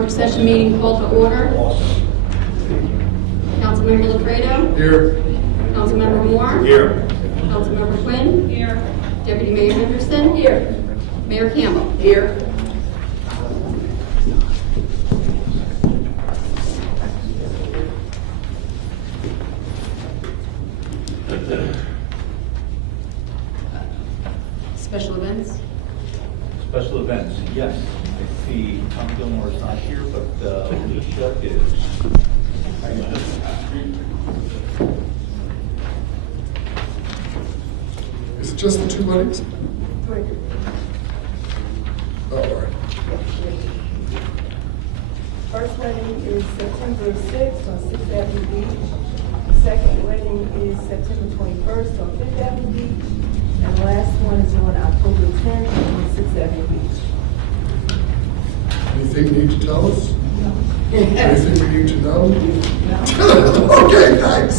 Work session meeting called to order. Councilmember Lafredo. Here. Councilmember Moore. Here. Councilmember Quinn. Here. Deputy Mayor Henderson. Here. Mayor Campbell. Here. Special events. Special events, yes. I see Tom Gilmore is not here, but Alicia is. Is it just the two weddings? Oh, all right. First wedding is September 6th on 6th Avenue Beach. Second wedding is September 21st on 5th Avenue Beach. And the last one is on October 10th on 6th Avenue Beach. Anything you need to tell us? No. Anything we need to know? Okay, thanks.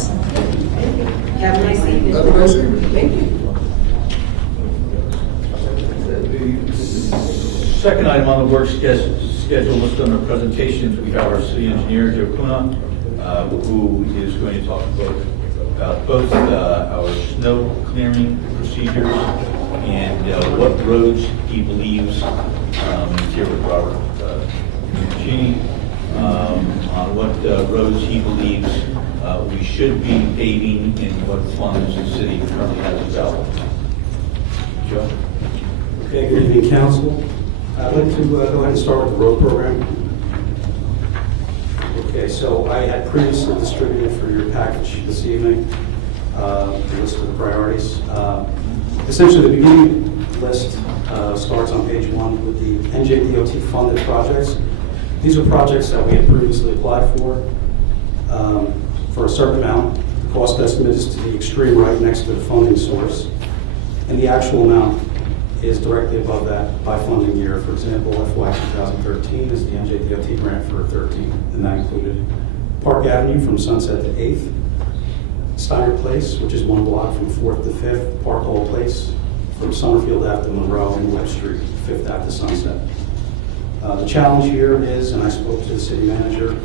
Have a nice evening. Have a nice evening. Thank you. The second item on the work schedule listed under presentations, we have our city engineer, Joe Kuna, who is going to talk about both our snow clearing procedures and what roads he believes, here with Robert Cini, on what roads he believes we should be paving and what funds the city currently has available. Joe? Okay, good evening, council. I'd like to go ahead and start with the road program. Okay, so I had previously distributed for your package this evening the list of the priorities. Essentially, the beginning list starts on page 1 with the NJDOT funded projects. These are projects that we had previously applied for a certain amount. The cost estimate is to the extreme right next to the funding source, and the actual amount is directly above that by funding year. For example, FY 2013 is the NJDOT grant for 13, and that included Park Avenue from Sunset to 8th, Steiner Place, which is 1 block from 4th to 5th, Park Hall Place from Summerfield Ave to Monroe, and Webb Street, 5th Ave to Sunset. The challenge here is, and I spoke to the city manager,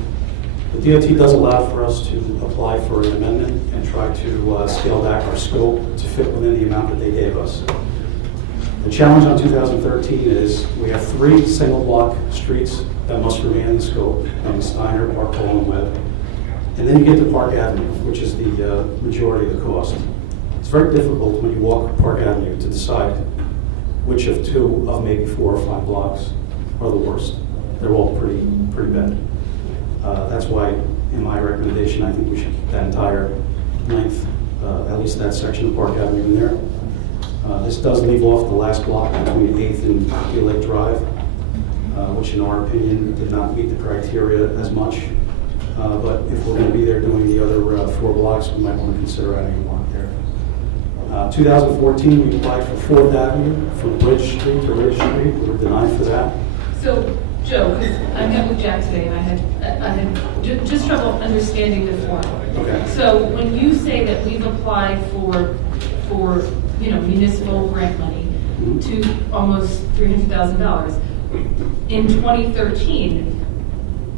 the DOT does allow for us to apply for an amendment and try to scale back our scope to fit within the amount that they gave us. The challenge on 2013 is we have 3 single block streets that must remain in the scope, Steiner, Park Hall, and Webb. And then you get to Park Avenue, which is the majority of the cost. It's very difficult when you walk Park Avenue to decide which of 2 of maybe 4 or 5 blocks are the worst. They're all pretty bad. That's why, in my recommendation, I think we should keep that entire length, at least that section of Park Avenue in there. This does leave off the last block between 8th and Key Lake Drive, which in our opinion did not meet the criteria as much. But if we're going to be there doing the other 4 blocks, we might want to consider adding a block there. 2014, we applied for 4th Avenue from Bridge Street to Ridge Street. We were denied for that. So, Joe, because I met with Jack today and I had just trouble understanding the form. Okay. So when you say that we've applied for municipal grant money to almost $300,000 in 2013,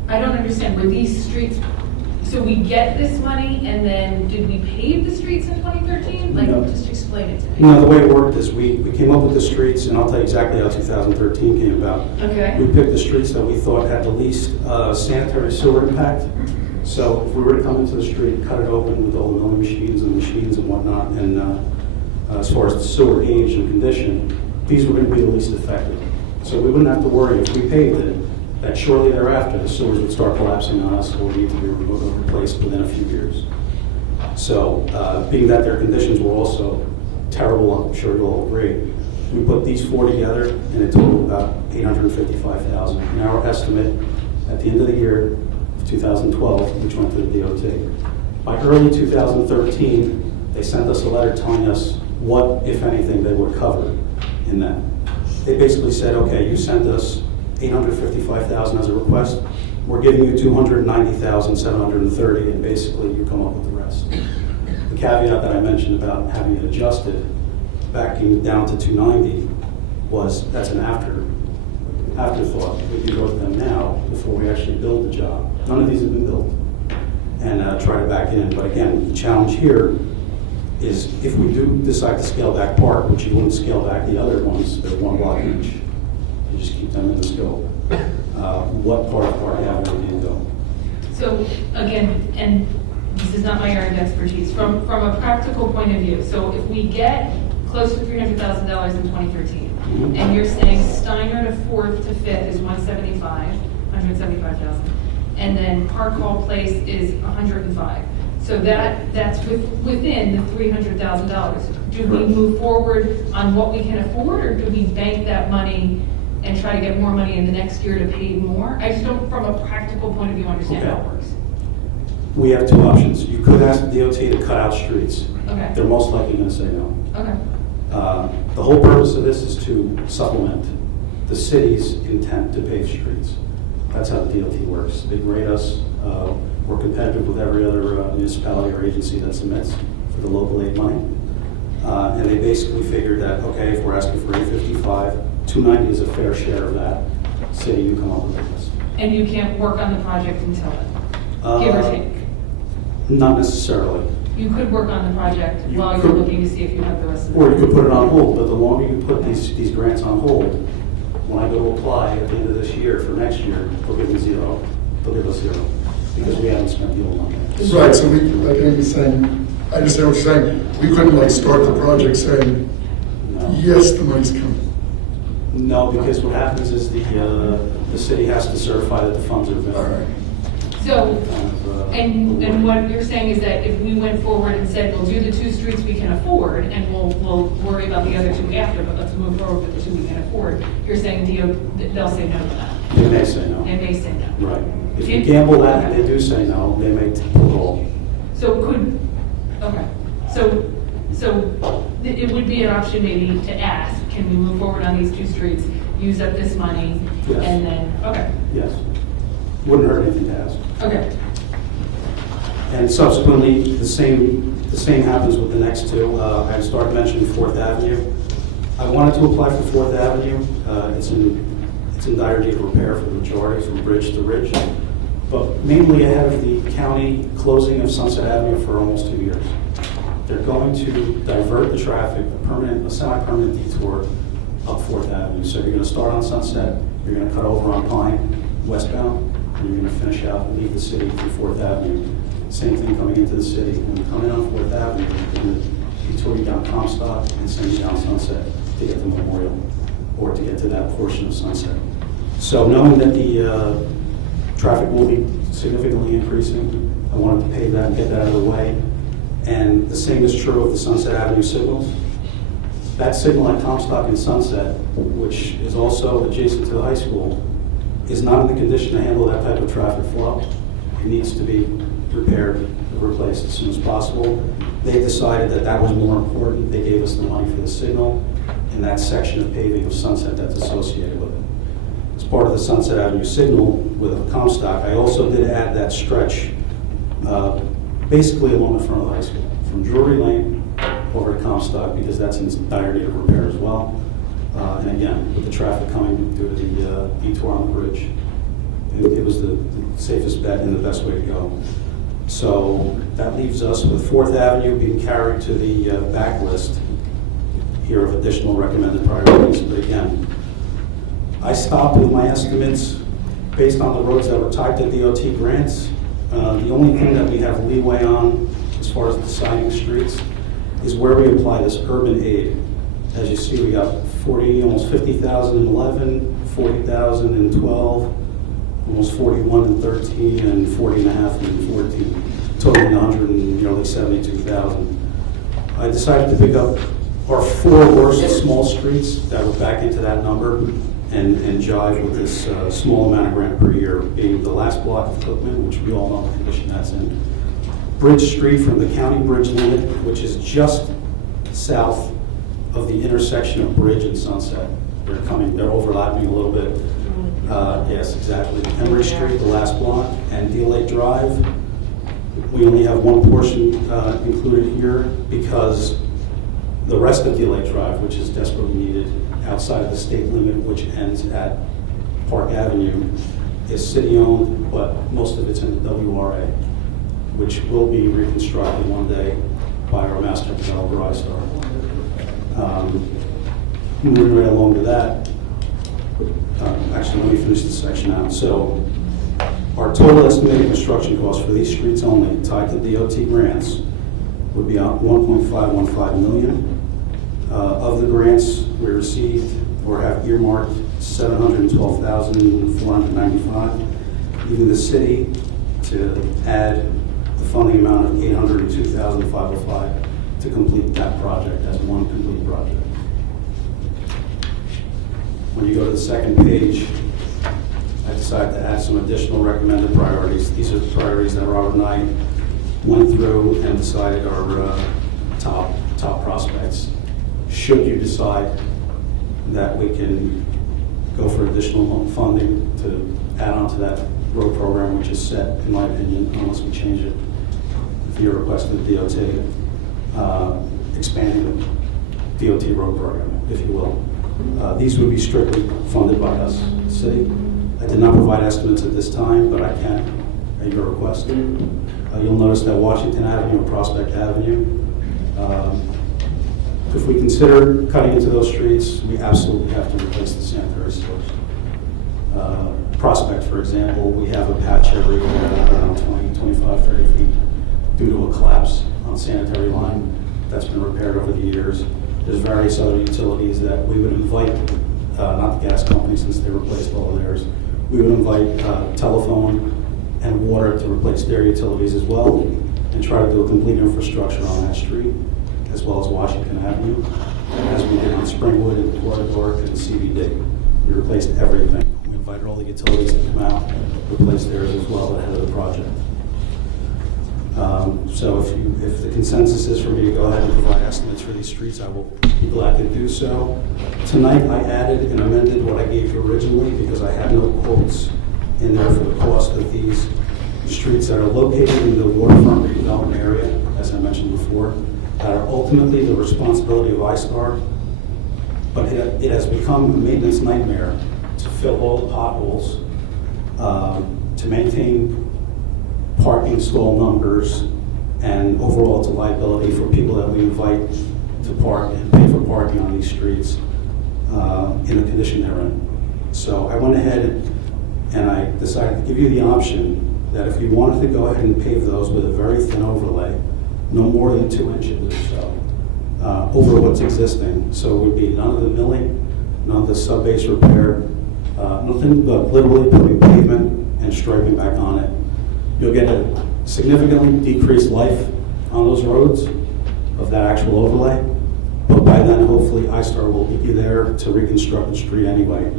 I don't understand. Were these streets? So we get this money and then did we pave the streets in 2013? Like, No. just explain it to me. No, the way it worked is we came up with the streets, and I'll tell you exactly how 2013 came about. Okay. We picked the streets that we thought had the least sanitary sewer impact. So if we were to come into the street, cut it open with all the milling machines and whatnot, and as far as the sewer age and condition, these were going to be the least affected. So we wouldn't have to worry if we paved it, that shortly thereafter the sewers would start collapsing on us or need to be replaced within a few years. So being that their conditions were also terrible, I'm sure you'll all agree, we put these 4 together and it totaled about $855,000. And our estimate at the end of the year of 2012, which went to the DOT. By early 2013, they sent us a letter telling us what, if anything, they would cover in that. They basically said, okay, you sent us $855,000 as a request. We're giving you $290,730, and basically you come up with the rest. The caveat that I mentioned about having it adjusted, backing down to $290, was that's an afterthought. If you go to them now, the before we actually build the job. None of these have been built. And try to back in. But again, the challenge here is if we do decide to scale back Park, which you wouldn't scale back the other ones, they're one block each. You just keep them in the scope. What part of Park Avenue do you go? So again, and this is not my area of expertise, from a practical point of view, so if we get close to $300,000 in 2013, and you're saying Steiner to 4th to 5th is 175,000, and then Park Hall Place is 105. So that's within the $300,000. Do we move forward on what we can afford, or do we bank that money and try to get more money in the next year to pay more? I just don't, from a practical point of view, understand how it works. We have two options. You could ask the DOT to cut out streets. Okay. They're most likely going to say no. Okay. The whole purpose of this is to supplement the city's intent to pave streets. That's how the DOT works. They grade us. We're competitive with every other municipality or agency that submits for the local aid money. And they basically figured that, okay, if we're asking for 855, 290 is a fair share of that. City, you come up with this. And you can't work on the project until then, give or take? Not necessarily. You could work on the project You while could. you're looking to see if you have the rest of the. Or you could put it on hold, but the longer you put these grants on hold, when I go to apply at the end of this year for next year, they'll give me zero. They'll give us zero, because we haven't spent the old money. Right, so we, like Amy's saying, I understand what you're saying. We couldn't like start the project saying, No. yes, the money's coming. No, because what happens is the city has to certify that the funds are All available. right. So, and what you're saying is that if we went forward and said, we'll do the 2 streets we can afford, and we'll worry about the other 2 after, but let's move forward with the 2 we can afford, you're saying they'll say no to that? They may say no. They may say no. Right. If you gamble that and they do say no, they may pull it all. So it would be an option maybe to ask, can we move forward on these 2 streets, use up this money, Yes. and then, okay, Yes. Wouldn't hurt anything to ask. okay. And subsequently, the same happens with the next 2. I started mentioning 4th Avenue. I wanted to apply for 4th Avenue. It's in dire need of repair for the majority, from bridge to ridge, but mainly ahead of the county closing of Sunset Avenue for almost 2 years. They're going to divert the traffic, a semi-permanent detour up 4th Avenue. So you're going to start on Sunset, you're going to cut over on Pine, westbound, and you're going to finish out and leave the city through 4th Avenue. Same thing coming into the city. When you come in on 4th Avenue, you're going to detour you down Comstock and send you down Sunset to get to Memorial, or to get to that portion of Sunset. So knowing that the traffic will be significantly increasing, I wanted to pave that and get that out of the way. And the same is true of the Sunset Avenue signals. That signal at Comstock and Sunset, which is also adjacent to the high school, is not in the condition to handle that type of traffic flow. It needs to be repaired and replaced as soon as possible. They decided that that was more important. They gave us the money for the signal and that section of paving of Sunset that's associated with it. As part of the Sunset Avenue signal with Comstock, I also did add that stretch basically along the front of the high school, from Drury Lane over to Comstock, because that's in dire need of repair as well. And again, with the traffic coming due to the detour on the bridge, it was the safest bet and the best way to go. So that leaves us with 4th Avenue being carried to the backlist here of additional recommended priorities. But again, I stopped with my estimates based on the roads that were tied to DOT grants. The only thing that we have leeway on as far as deciding streets is where we apply this urban aid. As you see, we got almost 50,000 in 11, 40,000 in 12, almost 41 in 13, and 40 and a half in 14, totaling 172,000. I decided to pick up our 4 worst small streets that were back into that number and jive with this small amount of grant per year, being the last block of Cookman, which we all know the condition that's in. Bridge Street from the county bridge limit, which is just south of the intersection of Bridge and Sunset. They're overlapping a little bit. Yes, exactly. Emory Street, the last block, and Deal Lake Drive. We only have one portion included here because the rest of Deal Lake Drive, which is desperately needed outside of the state limit, which ends at Park Avenue, is city-owned, but most of it's in the WRA, which will be reconstructed one day by our master developer, iStar. Moving right along to that, actually, let me finish this section out. So, our total estimated construction cost for these streets only, tied to DOT grants, would be $1.515 million. Of the grants we received or have earmarked, $712,495, leaving the city to add the funding amount of $802,505 to complete that project as one complete project. When you go to the second page, I decided to add some additional recommended priorities. These are the priorities that Robert and I went through and decided are top prospects. Should you decide that we can go for additional funding to add on to that road program, which is set, in my opinion, unless we change it, if you're requesting the DOT, expanding the DOT road program, if you will. These would be strictly funded by us, the city. I did not provide estimates at this time, but I can at your request. You'll notice that Washington Avenue and Prospect Avenue, if we consider cutting into those streets, we absolutely have to replace the sanitary sewers. Prospect, for example, we have a patch every around 20, 25, 30 feet due to a collapse on sanitary line that's been repaired over the years. There's various other utilities that we would invite, not the gas company since they replaced all of theirs, we would invite telephone and water to replace their utilities as well and try to do a complete infrastructure on that street, as well as Washington Avenue, as we did on Springwood and Corridor and CBD. We replaced everything. We invited all the utilities to come out, replace theirs as well ahead of the project. So if the consensus is for me to go ahead and provide estimates for these streets, I will be glad to do so. Tonight I added and amended what I gave you originally because I had no quotes in there for the cost of these streets that are located in the waterfront redevelopment area, as I mentioned before, that are ultimately the responsibility of iStar, but it has become a maintenance nightmare to fill all the potholes, to maintain parking stall numbers, and overall it's a liability for people that we invite to park and pay for parking on these streets in the condition they're in. So I went ahead and I decided to give you the option that if you wanted to go ahead and pave those with a very thin overlay, no more than 2 inches or so, over what's existing. So it would be none of the milling, none of the sub-base repair, nothing but literally putting pavement and striping back on it. You'll get a significantly decreased life on those roads of that actual overlay, but by then hopefully iStar will be there to reconstruct the street anyway.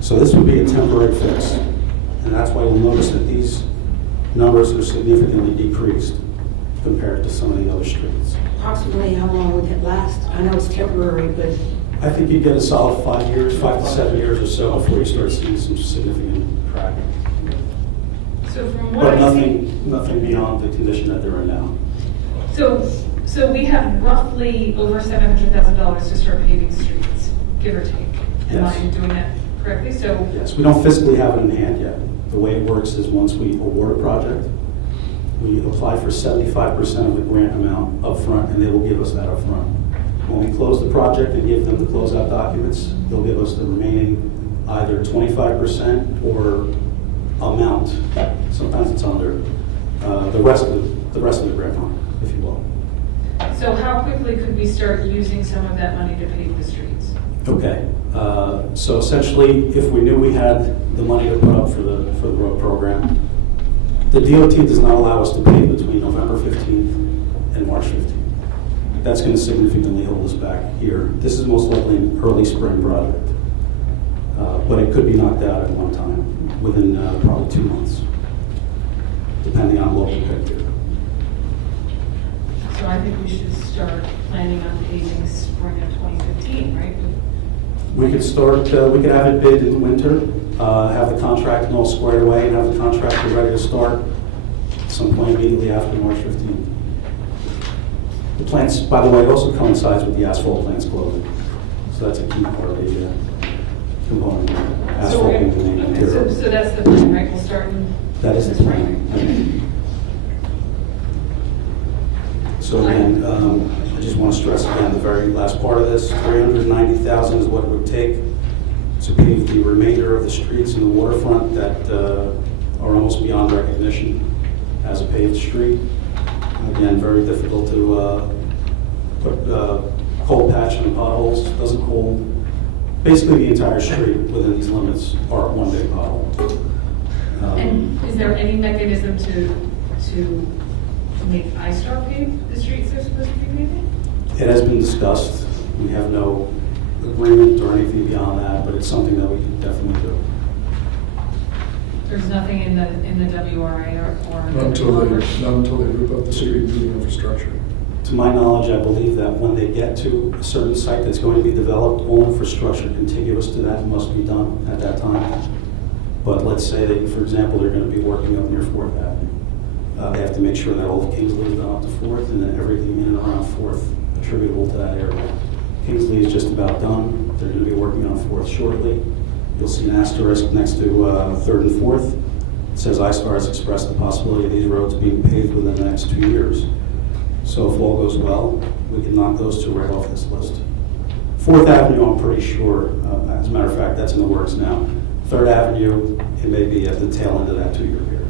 So this would be a temporary fix, and that's why you'll notice that these numbers are significantly decreased compared to some of the other streets. Approximately how long would it last? I know it's temporary, but I think you'd get a solid 5 years, 5 to 7 years or so before you start seeing some significant cracking. So from what But I see, nothing beyond the condition that they're in now. so we have roughly over $700,000 to start paving streets, give or take. Am I Yes. doing that correctly? So Yes, we don't physically have it in hand yet. The way it works is once we award a project, we apply for 75% of the grant amount upfront, and they will give us that upfront. When we close the project and give them the closeout documents, they'll give us the remaining either 25% or amount. Sometimes it's under the rest of the grant amount, if you will. So how quickly could we start using some of that money to pave the streets? Okay, so essentially, if we knew we had the money to put up for the road program, the DOT does not allow us to pay between November 15th and March 15th. That's going to significantly hold us back here. This is most likely an early spring project, but it could be knocked out at one time within probably 2 months, depending on local picture. So I think we should start planning on paving spring of 2015, right? We could start, we could have it bid in winter, have the contract all squared away, and have the contractor ready to start some point immediately after March 15th. The plants, by the way, also coincides with the asphalt plants closing, so that's a key part of component, So we're asphalt being the main material. So that's the plan, right? We'll start in. That is the plan. So again, I just want to stress again, the very last part of this, $390,000 is what it would take to pave the remainder of the streets in the waterfront that are almost beyond recognition as a paved street. Again, very difficult to put cold patch on the potholes, doesn't hold. Basically, the entire street within these limits are one big pothole. And is there any mechanism to make ISTAR pave the streets they're supposed to be paving? It has been discussed. We have no agreement or anything beyond that, but it's something that we can definitely do. There's nothing in the WRA or Not until they rip up the street and do the infrastructure. To my knowledge, I believe that when they get to a certain site that's going to be developed, all infrastructure contiguous to that must be done at that time. But let's say that, for example, they're going to be working up near 4th Avenue. They have to make sure that all of Kingsley is done up to 4th, and then everything in and around 4th attributable to that area. Kingsley is just about done. They're going to be working on 4th shortly. You'll see an asterisk next to 3rd and 4th. It says ISTAR has expressed the possibility of these roads being paved within the next 2 years. So if all goes well, we can knock those two right off this list. 4th Avenue, I'm pretty sure, as a matter of fact, that's in the works now. 3rd Avenue, it may be at the tail end of that 2-year period.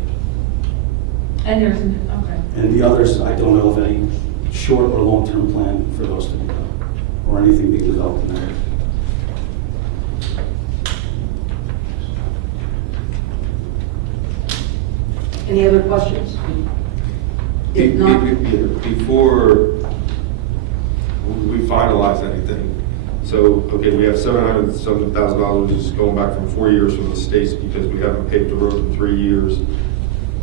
And there's, okay. And the others, I don't know of any short or long-term plan for those to be done, or anything being developed in that area. Any other questions? If not, Before we finalize anything, so, okay, we have $700,000 going back from 4 years from the states because we haven't paved the road in 3 years,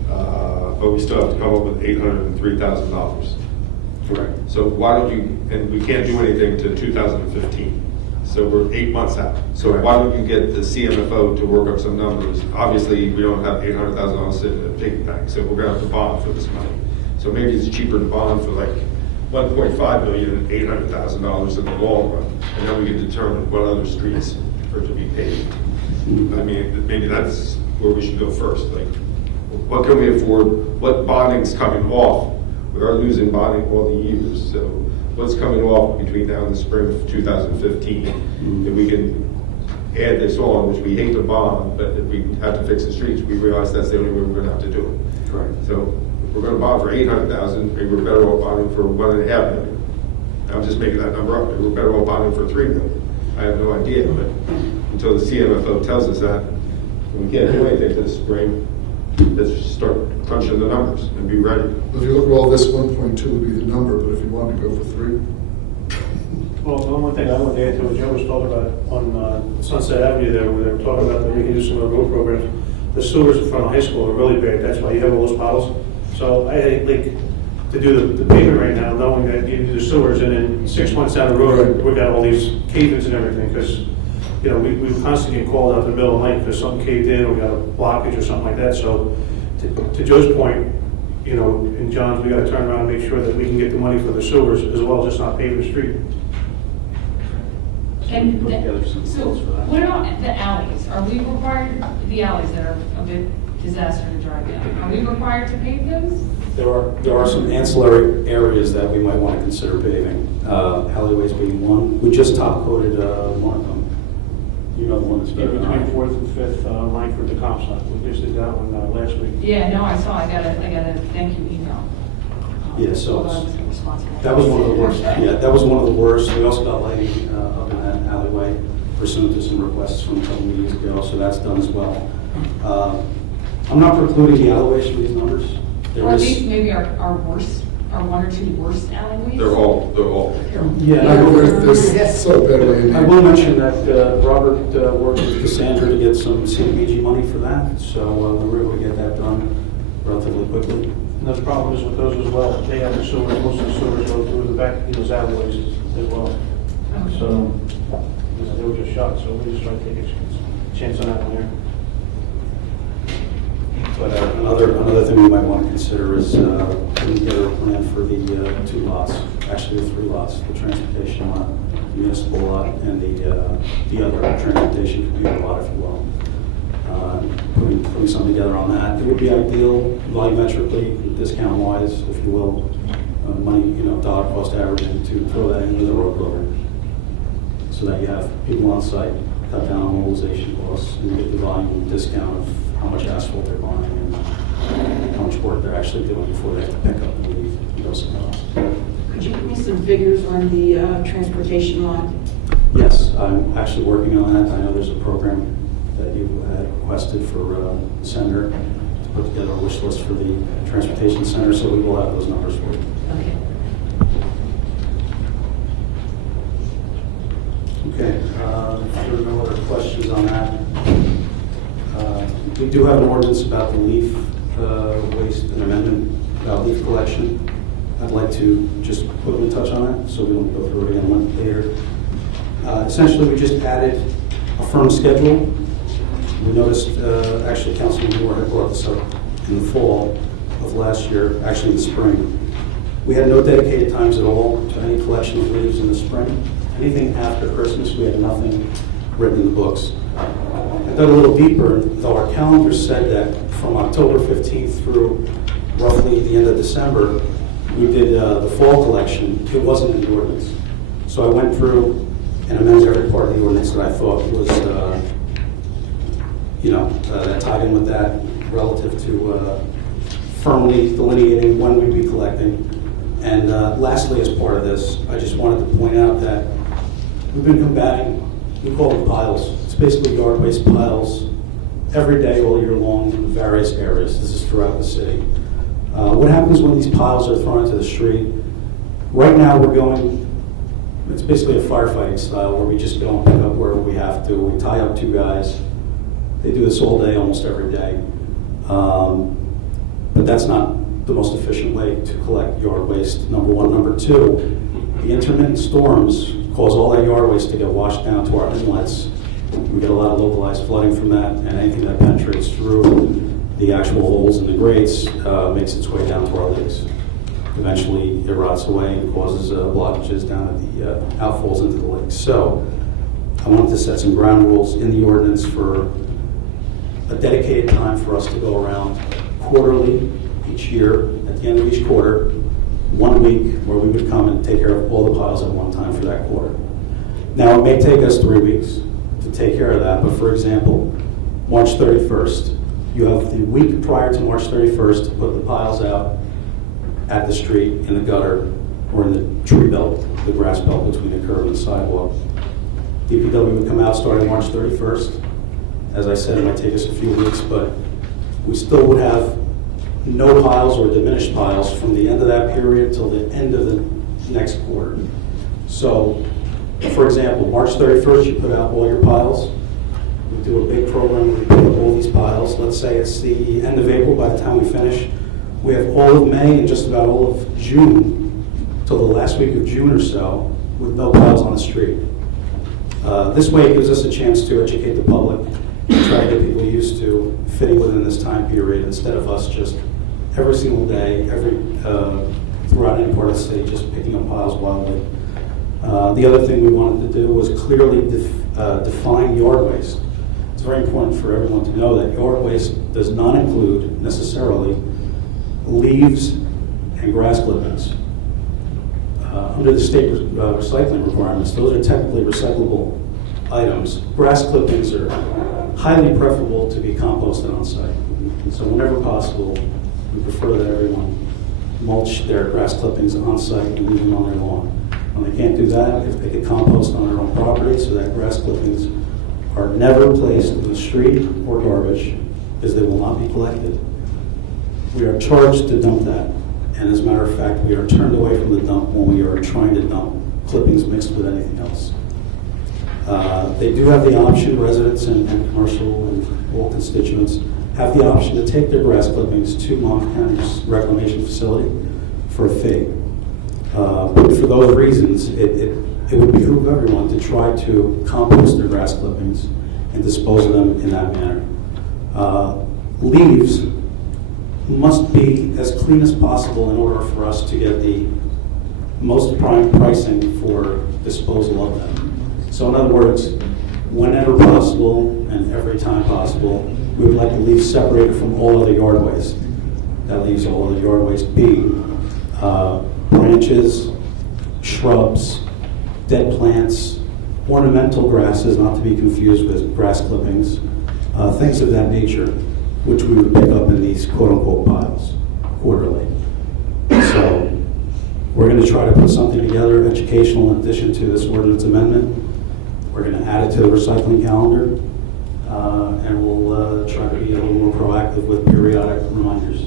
but we still have to come up with $803,000. Correct. So why don't you, and we can't do anything to 2015, so we're 8 months out. So Correct. why don't you get the CMFO to work up some numbers? Obviously, we don't have $800,000 sitting in a piggy bank, so we're gonna have to bond for this money. So maybe it's cheaper to bond for like $1.5 million and $800,000 in the long run, and then we can determine what other streets are to be paved. I mean, maybe that's where we should go first. Like, what can we afford? What bonding's coming off? We are losing bonding all the years, so what's coming off between now and the spring of 2015? If we can add this on, which we hate to bond, but if we have to fix the streets, we realize that's the only way we're gonna have to do it. Correct. So if we're gonna bond for $800,000, maybe we're better off bonding for $1.5 million. I'm just making that number up. Maybe we're better off bonding for $3 million. I have no idea, but until the CMFO tells us that, we can't do anything to the spring. Let's just start crunching the numbers and be ready. If you look at all this, 1.2 would be the number, but if you wanted to go for 3, Well, the one thing I wanted to add to what Joe was talking about on Sunset Avenue there, where they were talking about that we can do some road programs. The sewers in front of high school are really bad. That's why you have all those potholes. So I like to do the pavement right now, knowing that you do the sewers, and then 6 months down the road, Right. we've got all these cave-ins and everything, because, you know, we constantly get called out in the middle of the night because something caved in, or we got a blockage or something like that. So to Joe's point, you know, in John's, we got to turn around and make sure that we can get the money for the sewers as well, just not paving the street. And Put together some so quotes for that. what about the alleys? Are we required, the alleys that are a bit disaster to drive down, are we required to pave those? There are some ancillary areas that we might want to consider paving, alleyways being one. We just top coated one of them. You know the one that's Yeah, better than between I. 4th and 5th line for the comp stop. We just did that one last week. Yeah, no, I saw, I got a thank you email. Yeah, so Although I wasn't responsible. That was one of the worst. Yeah, that was one of the worst. We also got lighting up in that alleyway pursuant to some requests from a couple meetings ago, so that's done as well. I'm not precluding the alleyways from these numbers. There Or at is- least maybe our worst, our 1 or 2 worst alleyways? They're all. Yeah, they're so badly. I will mention that Robert worked with Cassandra to get some CDBG money for that, so we were able to get that done relatively quickly. And those problems with those as well. They have the sewers, most of the sewers go through the back of those alleyways as well. Okay. So, you know, they were just shot, so we just tried to take a chance on that one here. But another thing we might want to consider is putting together a plan for the 2 lots, actually the 3 lots, the transportation lot municipal lot and the other transportation commuter lot, if you will. Putting something together on that. It would be ideal volumetrically, discount-wise, if you will, money, dollar cost averaging, to throw that into the road program so that you have people on site, cut down on mobilization costs, and get the volume discount of how much asphalt they're buying and how much work they're actually doing before they have to pick up and leave and go somewhere else. Could you give me some figures on the transportation lot? Yes, I'm actually working on that. I know there's a program that you had requested for Senator to put together a wish list for the transportation center, so we will have those numbers for you. Okay. Okay, if there are no other questions on that. We do have an ordinance about the leaf waste, an amendment about leaf collection. I'd like to just quickly touch on it, so we won't go through it again a month later. Essentially, we just added a firm schedule. We noticed, actually, Councilman Moore had brought this up in the fall of last year, actually in the spring. We had no dedicated times at all to any collection of leaves in the spring. Anything after Christmas, we had nothing written in the books. I dug a little deeper, though our calendar said that from October 15th through roughly the end of December, we did the fall collection. It wasn't in the ordinance. So I went through and amended every part of the ordinance that I thought was, that tied in with that relative to firmly delineating when we'd be collecting. And lastly, as part of this, I just wanted to point out that we've been combating, we call them piles. It's basically yard waste piles every day, all year long, in various areas. This is throughout the city. What happens when these piles are thrown into the street? Right now, we're going, it's basically a firefighting style where we just go and pick up wherever we have to. We tie up 2 guys. They do this all day, almost every day. But that's not the most efficient way to collect yard waste, number one. Number two, the intermittent storms cause all that yard waste to get washed down to our inlets. We get a lot of localized flooding from that, and anything that penetrates through the actual holes in the grates makes its way down to our lakes. Eventually, it rots away and causes blockages down at the outfalls into the lakes. So, I wanted to set some ground rules in the ordinance for a dedicated time for us to go around quarterly each year, at the end of each quarter, 1 week where we would come and take care of all the piles at one time for that quarter. Now, it may take us 3 weeks to take care of that, but for example, March 31st, you have the week prior to March 31st to put the piles out at the street, in the gutter, or in the tree belt, the grass belt between the curb and the sidewalk. DPW would come out starting March 31st. As I said, it might take us a few weeks, but we still would have no piles or diminished piles from the end of that period till the end of the next quarter. So, for example, March 31st, you put out all your piles. We do a big program where we put up all these piles. Let's say it's the end of April by the time we finish. We have all of May and just about all of June till the last week of June or so with no piles on the street. This way it gives us a chance to educate the public and try to get people used to fitting within this time period instead of us just every single day, throughout any part of the city, just picking up piles wildly. The other thing we wanted to do was clearly define yard waste. It's very important for everyone to know that yard waste does not include necessarily leaves and grass clippings. Under the state recycling requirements, those are technically recyclable items. Grass clippings are highly preferable to be composted on site. So whenever possible, we prefer that everyone mulch their grass clippings on site and leave them on their lawn. When they can't do that, if they could compost on their own property so that grass clippings are never placed in the street or garbage, because they will not be collected. We are charged to dump that. And as a matter of fact, we are turned away from the dump when we are trying to dump clippings mixed with anything else. They do have the option, residents and commercial and all constituents have the option to take their grass clippings to Monmouth County's reclamation facility for a fee. But for those reasons, it would behoove everyone to try to compost their grass clippings and dispose of them in that manner. Leaves must be as clean as possible in order for us to get the most prime pricing for disposal of them. So in other words, whenever possible and every time possible, we would like to leave separated from all other yard waste. That leaves all other yard waste being branches, shrubs, dead plants, ornamental grasses, not to be confused with grass clippings, things of that nature, which we would pick up in these quote-unquote piles quarterly. So we're going to try to put something together, educational, in addition to this ordinance amendment. We're going to add it to the recycling calendar, and we'll try to be a little more proactive with periodic reminders.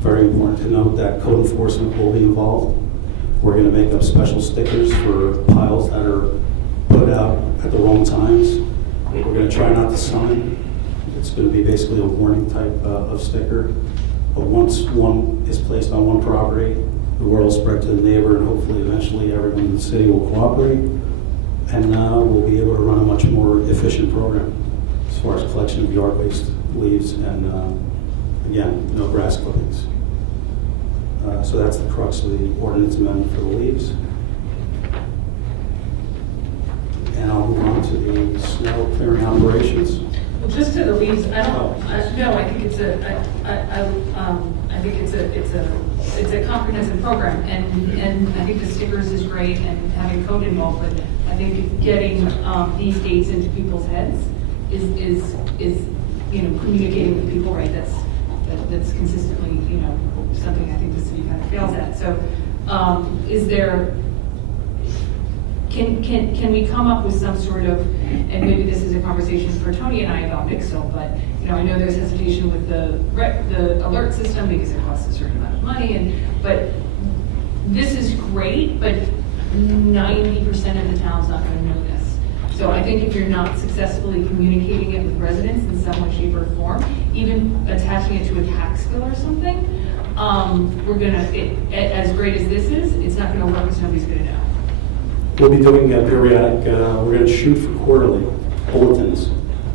Very important to note that code enforcement will be involved. We're going to make up special stickers for piles that are put out at the wrong times. We're going to try not to sign. It's going to be basically a warning type of sticker. But once one is placed on one property, the word will spread to the neighbor, and hopefully eventually everyone in the city will cooperate, and we'll be able to run a much more efficient program as far as collection of yard waste, leaves, and again, no grass clippings. So that's the crux of the ordinance amendment for the leaves. And I'll move on to the snow clearing operations. Well, just to the leaves, I think it's I think it's a comprehensive program, and I think the stickers is great and having code involved, but I think getting these dates into people's heads is communicating with people, right? That's consistently something I think the city kind of fails at. So is there? Can we come up with some sort of, and maybe this is a conversation for Tony and I about Nixle, but I know there's hesitation with the alert system because it costs a certain amount of money, but this is great, but 90% of the town's not going to know this. So I think if you're not successfully communicating it with residents in some way, shape, or form, even attaching it to a tax bill or something, we're gonna, as great as this is, it's not going to work because nobody's going to know. We'll be doing a periodic, we're going to shoot for quarterly bulletins,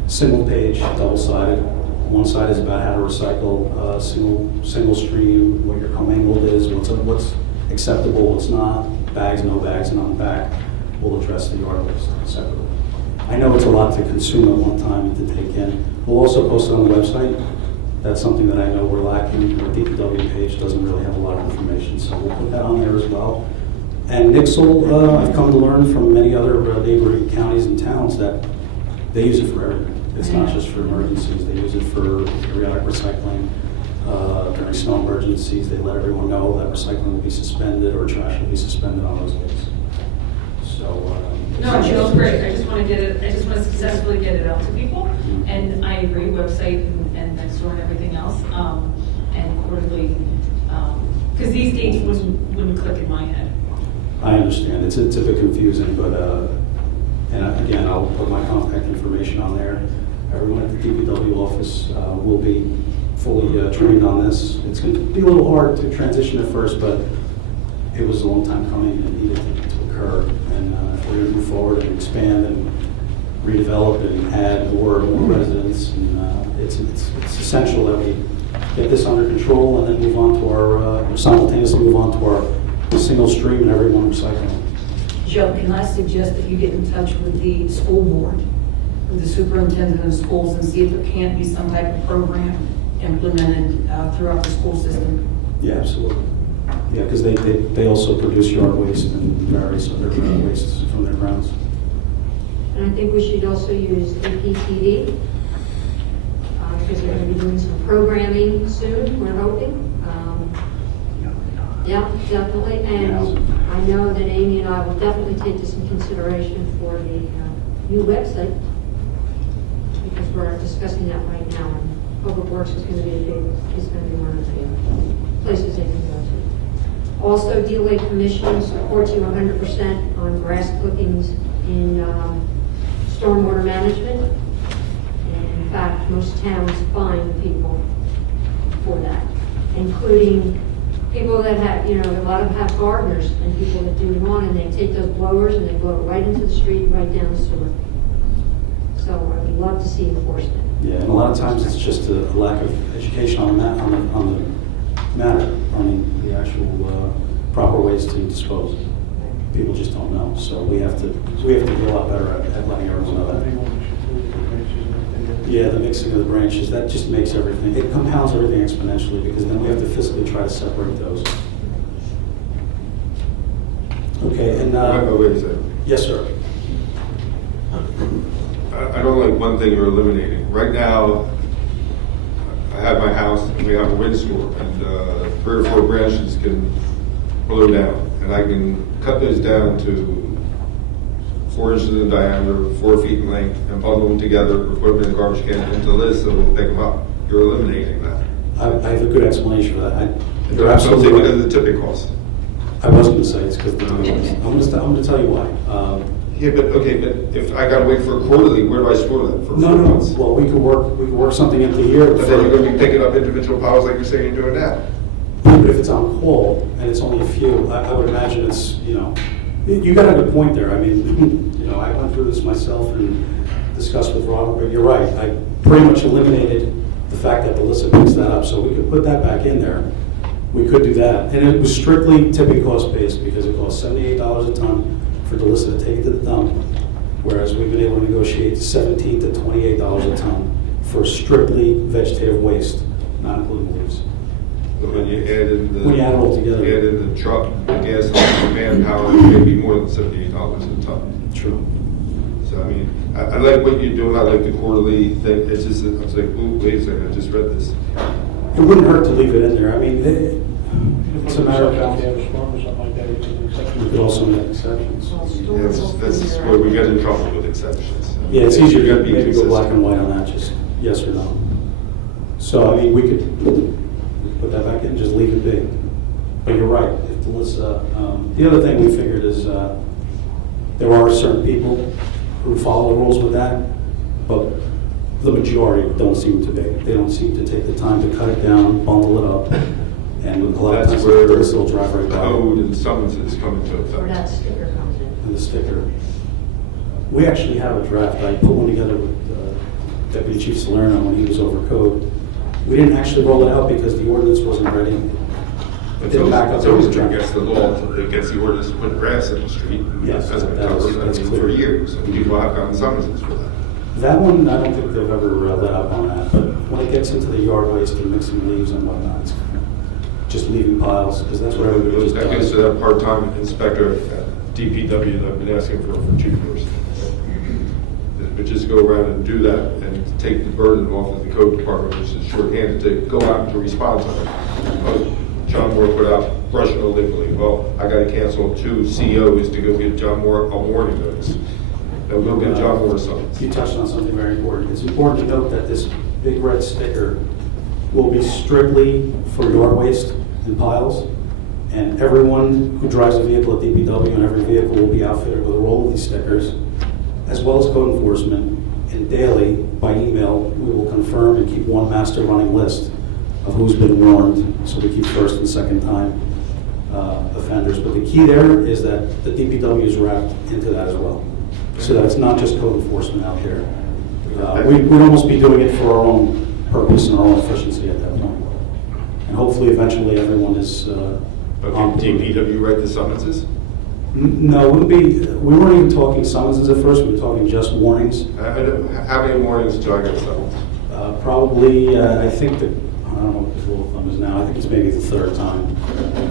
single page, double-sided. One side is about how to recycle, single stream, what your commingled is, what's acceptable, what's not, bags, no bags, and on the back, we'll address the yard waste separately. I know it's a lot to consume at one time and to take in. We'll also post it on the website. That's something that I know we're lacking. Our DPW page doesn't really have a lot of information, so we'll put that on there as well. And Nixle, I've come to learn from many other neighboring counties and towns that they use it for everything. It's not just for emergencies. They use it for periodic recycling. During snow emergencies, they let everyone know that recycling will be suspended or trash will be suspended on those days. So, no, it's great. I just want to get it. I just want to successfully get it out to people. And I agree, website and Nextdoor and everything else, and quarterly, because these dates wouldn't click in my head. I understand. It's a bit confusing, but and again, I'll put my contact information on there. Everyone at the DPW office will be fully trained on this. It's going to be a little hard to transition at first, but it was a long time coming and needed to occur. And if we're going to move forward and expand and redevelop and add more residents, and it's essential that we get this under control and then move on to our simultaneously move on to our single stream and everyone recycling. Joe, can I suggest that you get in touch with the school board, with the superintendent of schools, and see if there can't be some type of program implemented throughout the school system? Yeah, absolutely. Yeah, because they also produce yard waste and various other wastes from their grounds. And I think we should also use APTV, because they're going to be doing some programming soon, we're hoping. Yeah, definitely. And I know that Amy and I will definitely take this in consideration for the new website, because we're discussing that right now. And Public Works is going to be one of the places they can go to. Also, DLA Commission supports you 100% on grass clippings in stormwater management. And in fact, most towns fine people for that, including people that have, a lot of them have gardeners and people that do lawn, and they take those blowers and they blow it right into the street, right down the sewer. So I would love to see enforcement. Yeah, and a lot of times it's just a lack of education on the matter, on the actual proper ways to dispose. People just don't know, so we have to be a lot better at letting everyone know that. Yeah, the mixing of the branches, that just makes everything, it compounds everything exponentially, because then we have to physically try to separate those. Okay, and, Wait a second. yes, sir. I don't like one thing you're eliminating. Right now, I have my house and we have a windstorm and 3 or 4 branches can blow down. And I can cut those down to 4 inches in diameter, 4 feet in length, and bundle them together or put them in a garbage can into Liz so we'll pick them up. You're eliminating that. I have a good explanation for that. You're Don't say absolutely because right. of the tipping cost. I was going to say it's because of the tipping cost. I'm going to tell you why. Yeah, but if I gotta wait for a quarterly, where do I store that for? No, 4 no, months? well, we could work something into here. But then you're gonna be picking up individual piles like you're saying you're doing now. But if it's on call and it's only a few, I would imagine it's, you got a good point there. I mean, I went through this myself and discussed with Robert, but you're right. I pretty much eliminated the fact that Melissa picks that up, so we could put that back in there. We could do that. And it was strictly tipping cost based because it costs $78 a ton for Delissa to take it to the dump, whereas we've been able to negotiate $17 to $28 a ton for strictly vegetative waste, not including leaves. But when you add in the. When you add it all together. You add in the truck, the gas, and the manpower, it may be more than $78 a ton. True. So I mean, I like what you're doing, I like the quarterly thing, it's just, I was like, ooh, wait a second, I just read this. It wouldn't hurt to leave it in there. I mean, it's a matter of. We could also make exceptions. Yeah, this is where we get in trouble with exceptions. Yeah, it's easier You gotta to be maybe go black and consistent. white on that, just yes or no. So, I mean, we could put that back in, just leave it be. But you're right, if Delissa, the other thing we figured is there are certain people who follow the rules with that, but the majority don't seem to be. They don't seem to take the time to cut it down, bundle it up, and a lot of That's times where they'll still drive right by. code and summonses come into Where that effect. sticker comes in. And the sticker. We actually have a draft. I put one together with Deputy Chief Salerno when he was over code. We didn't actually roll it out because the ordinance wasn't ready. It's Didn't back up always the been draft. against the law, against the ordinance to put grass in the street. and Yes, That hasn't been that's covered, clear. for years, and people have gotten summonses for that. That one, I don't think they've ever let up on that. But when it gets into the yard waste and mixing leaves and whatnot, it's just leaving piles, because that's what everybody just That goes does. to that part-time inspector at DPW that I've been asking for 2 years. But just go around and do that and take the burden off of the code department, which is shorthanded, to go out and to respond to them. Oh, John Moore put out brushing illegally. Well, I gotta cancel 2 COs to go get John Moore a warning notice. Then we'll get John Moore something. You touched on something very important. It's important to note that this big red sticker will be strictly for yard waste and piles. And everyone who drives a vehicle at DPW and every vehicle will be outfitted with a roll of these stickers, as well as code enforcement. And daily, by email, we will confirm and keep one master running list of who's been warned. So we keep first and second time offenders. But the key there is that the DPW is wrapped into that as well. So that it's not just code enforcement out there. We'd almost be doing it for our own purpose and our own efficiency at that point. And hopefully, eventually, everyone is But on can board. DPW write the summonses? No, it wouldn't be, we weren't even talking summonses at first, we were talking just warnings. How many warnings do I get a summons? Probably, I think that, I don't know what the rule of thumb is now, I think it's maybe the 3rd time.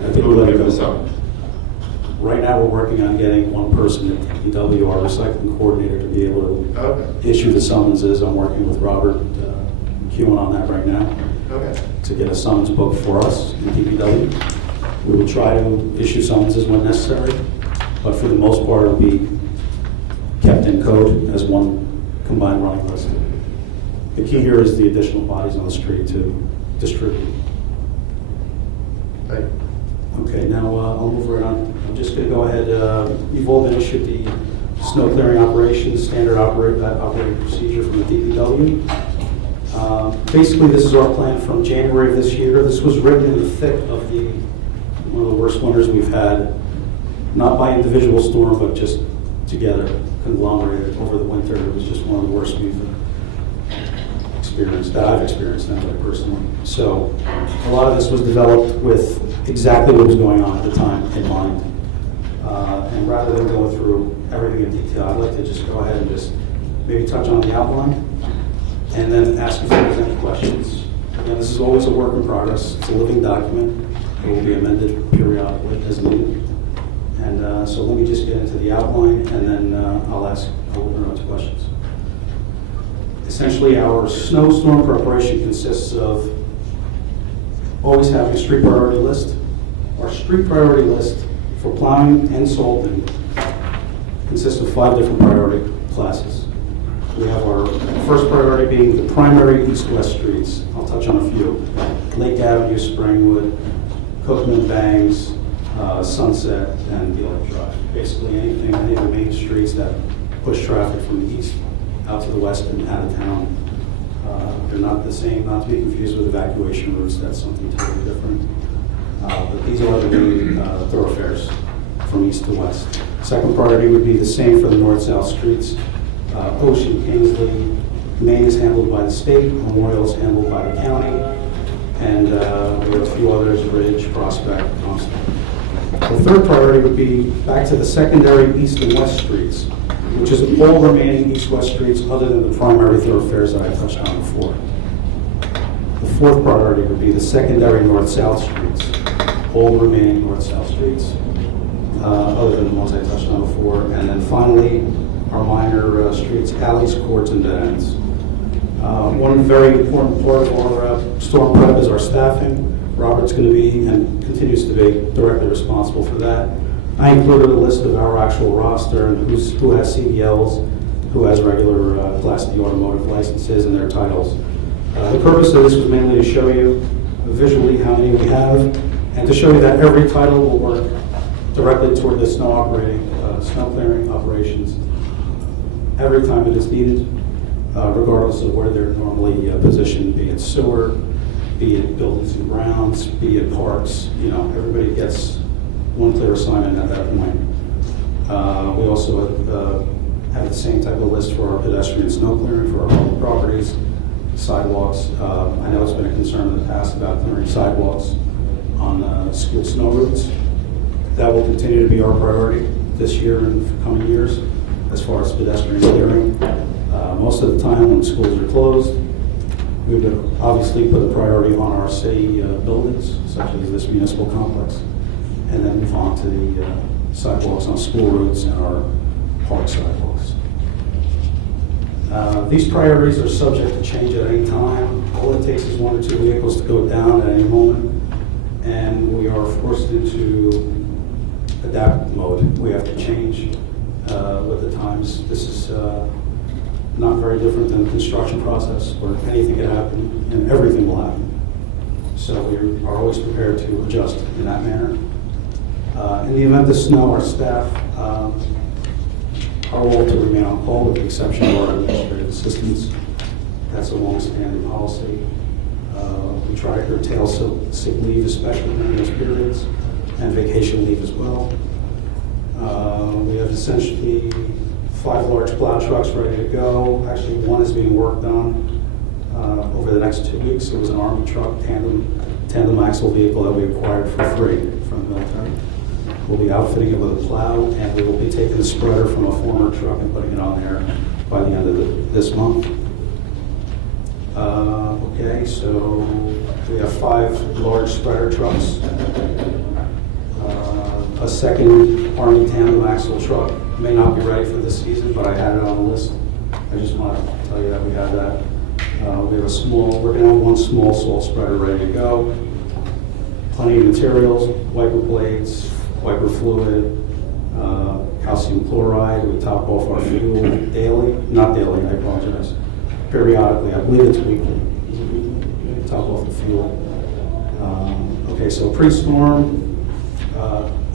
I think Who we will let it give go. the summons? Right now, we're working on getting one person at DPW, our recycling coordinator, to be able to Okay, issue the summonses. I'm working with Robert Kewen on that right now okay. to get a summons book for us in DPW. We will try to issue summonses when necessary, but for the most part, it'll be kept in code as one combined running list. The key here is the additional bodies on the street to distribute. Thank you. Okay, now I'll move right on. I'm just going to go ahead. You've all been issued the snow clearing operations standard operating procedure from the DPW. Basically, this is our plan from January of this year. This was written in the thick of one of the worst winters we've had, not by individual storm, but just together, conglomerated over the winter. It was just one of the worst we've experienced, that I've experienced anyway, personally. So a lot of this was developed with exactly what was going on at the time in mind. And rather than go through everything in detail, I'd like to just go ahead and just maybe touch on the outline and then ask if there's any questions. Again, this is always a work in progress. It's a living document. It will be amended periodically as needed. And so let me just get into the outline, and then I'll open it up to questions. Essentially, our snowstorm preparation consists of always having a street priority list. Our street priority list for plowing and salting consists of 5 different priority classes. We have our first priority being the primary east-west streets. I'll touch on a few. Lake Avenue, Springwood, Cookman Bangs, Sunset, and Dealer Drive. Basically any of the main streets that push traffic from the east out to the west and out of town. They're not the same, not to be confused with evacuation routes. That's something totally different. But these are the main thoroughfares from east to west. Second priority would be the same for the north-south streets. Ocean, Kingsley, Maine is handled by the state, Memorial is handled by the county, and we have a few others, Ridge, Prospect, Constant. The third priority would be back to the secondary east and west streets, which is all remaining east-west streets other than the primary thoroughfares that I touched on before. The fourth priority would be the secondary north-south streets, all remaining north-south streets, other than the ones I touched on before. And then finally, our minor streets, alleys, courts, and dead ends. One very important part of our storm prep is our staffing. Robert's going to be and continues to be directly responsible for that. I included a list of our actual roster and who has CDLs, who has regular Class D automotive licenses and their titles. The purpose of this was mainly to show you visually how many we have and to show you that every title will work directly toward the snow clearing operations every time it is needed, regardless of where they're normally positioned, be it sewer, be it buildings and grounds, be it parks. You know, everybody gets one clear assignment at that point. We also have the same type of list for our pedestrian snow clearing for our public properties, sidewalks. I know it's been a concern in the past about clearing sidewalks on school snow routes. That will continue to be our priority this year and coming years as far as pedestrian clearing. Most of the time when schools are closed, we would obviously put a priority on our city buildings, such as this municipal complex, and then move on to the sidewalks on school routes and our park sidewalks. These priorities are subject to change at any time. All it takes is 1 or 2 vehicles to go down at any moment, and we are forced into adapt mode. We have to change with the times. This is not very different than the construction process where anything can happen and everything will happen. So we are always prepared to adjust in that manner. In the event of snow, our staff are all to remain on call with the exception of our administrative assistants. That's a long-standing policy. We try to curtail sick leave, especially during those periods, and vacation leave as well. We have essentially 5 large plow trucks ready to go. Actually, one is being worked on over the next 2 weeks. It was an Army truck, tandem axle vehicle that we acquired for free from the military. We'll be outfitting it with a plow, and we will be taking a spreader from a former truck and putting it on there by the end of this month. Okay, so we have 5 large spreader trucks. A second Army tandem axle truck may not be ready for this season, but I had it on the list. I just want to tell you that we have that. We have we're going to have 1 small salt spreader ready to go. Plenty of materials, wiper blades, wiper fluid, calcium chloride. We top off our fuel not daily, I apologize. Periodically, I believe it's weekly. We top off the fuel. Okay, so pre-storm.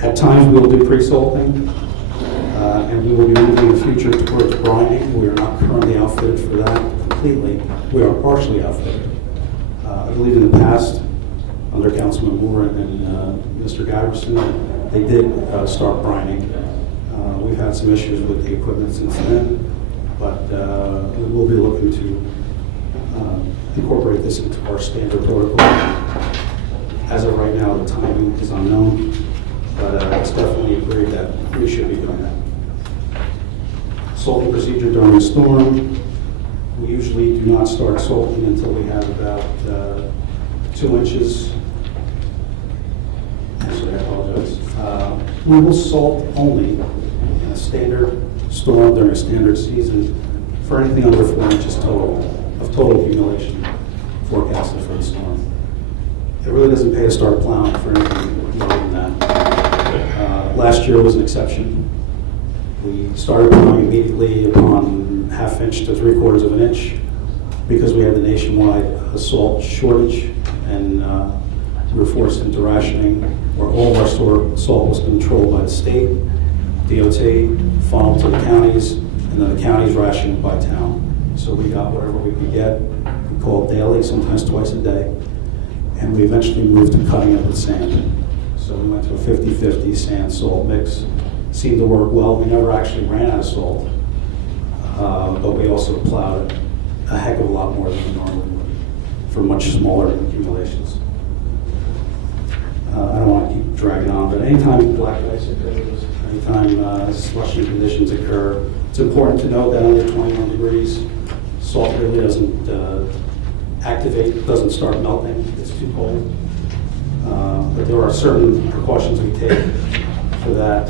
At times we will do pre-salting, and we will be moving in the future towards brining. We are not currently outfitted for that completely. We are partially outfitted. I believe in the past, under Councilman Moore and Mr. Giverson, they did start brining. We've had some issues with the equipment since then, but we will be looking to incorporate this into our standard protocol. As of right now, the timing is unknown. but it's definitely agreed that we should be doing that. Salting procedure during a storm. We usually do not start salting until we have about 2 inches. Actually, I apologize. We will salt only in a standard storm during a standard season for anything under 4 inches of total accumulation forecasted for the storm. It really doesn't pay to start plowing for anything more than that. Last year was an exception. We started plowing immediately upon 1/2 inch to 3/4 of an inch because we had the nationwide salt shortage, and we were forced into rationing, where all of our salt was controlled by the state, DOT, funneled to the counties, and then the counties rationed by town. So we got whatever we could get. We called daily, sometimes twice a day, and we eventually moved to cutting it with sand. So we went to a 50-50 sand-salt mix. Seemed to work well. We never actually ran out of salt, but we also plowed a heck of a lot more than we normally would for much smaller accumulations. I don't want to keep dragging on, but anytime black ice occurs, anytime slushy conditions occur, it's important to note that under 21 degrees, salt really doesn't activate, doesn't start melting. It's too cold. But there are certain precautions we take for that.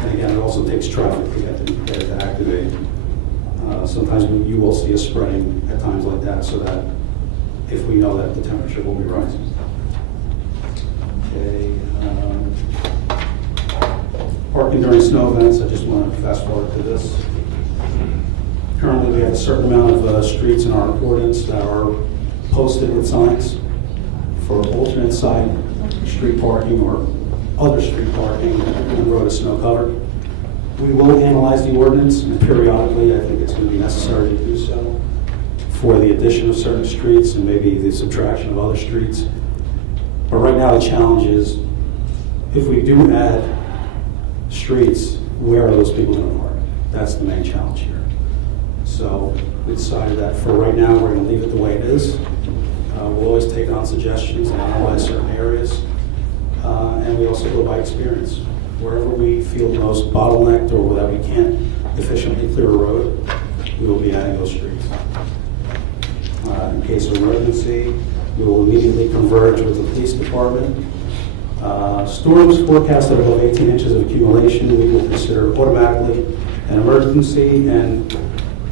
And again, it also takes traffic to get to activate. Sometimes you will see us spreading at times like that, so that if we know that the temperature will be rising. Okay. Parking during snow events, I just want to fast forward to this. Currently, we have a certain amount of streets in our ordinance that are posted with signs for alternate side street parking or other street parking when the road is snow covered. We will analyze the ordinance, and periodically I think it's going to be necessary to do so for the addition of certain streets and maybe the subtraction of other streets. But right now the challenge is, if we do add streets, where are those people going to park? That's the main challenge here. So we decided that for right now we're going to leave it the way it is. We'll always take on suggestions and analyze certain areas. And we also go by experience. Wherever we feel the most bottlenecked or that we can't efficiently clear a road, we will be adding those streets. In case of emergency, we will immediately converge with the police department. Storms forecasted above 18 inches of accumulation, we will consider automatically an emergency, and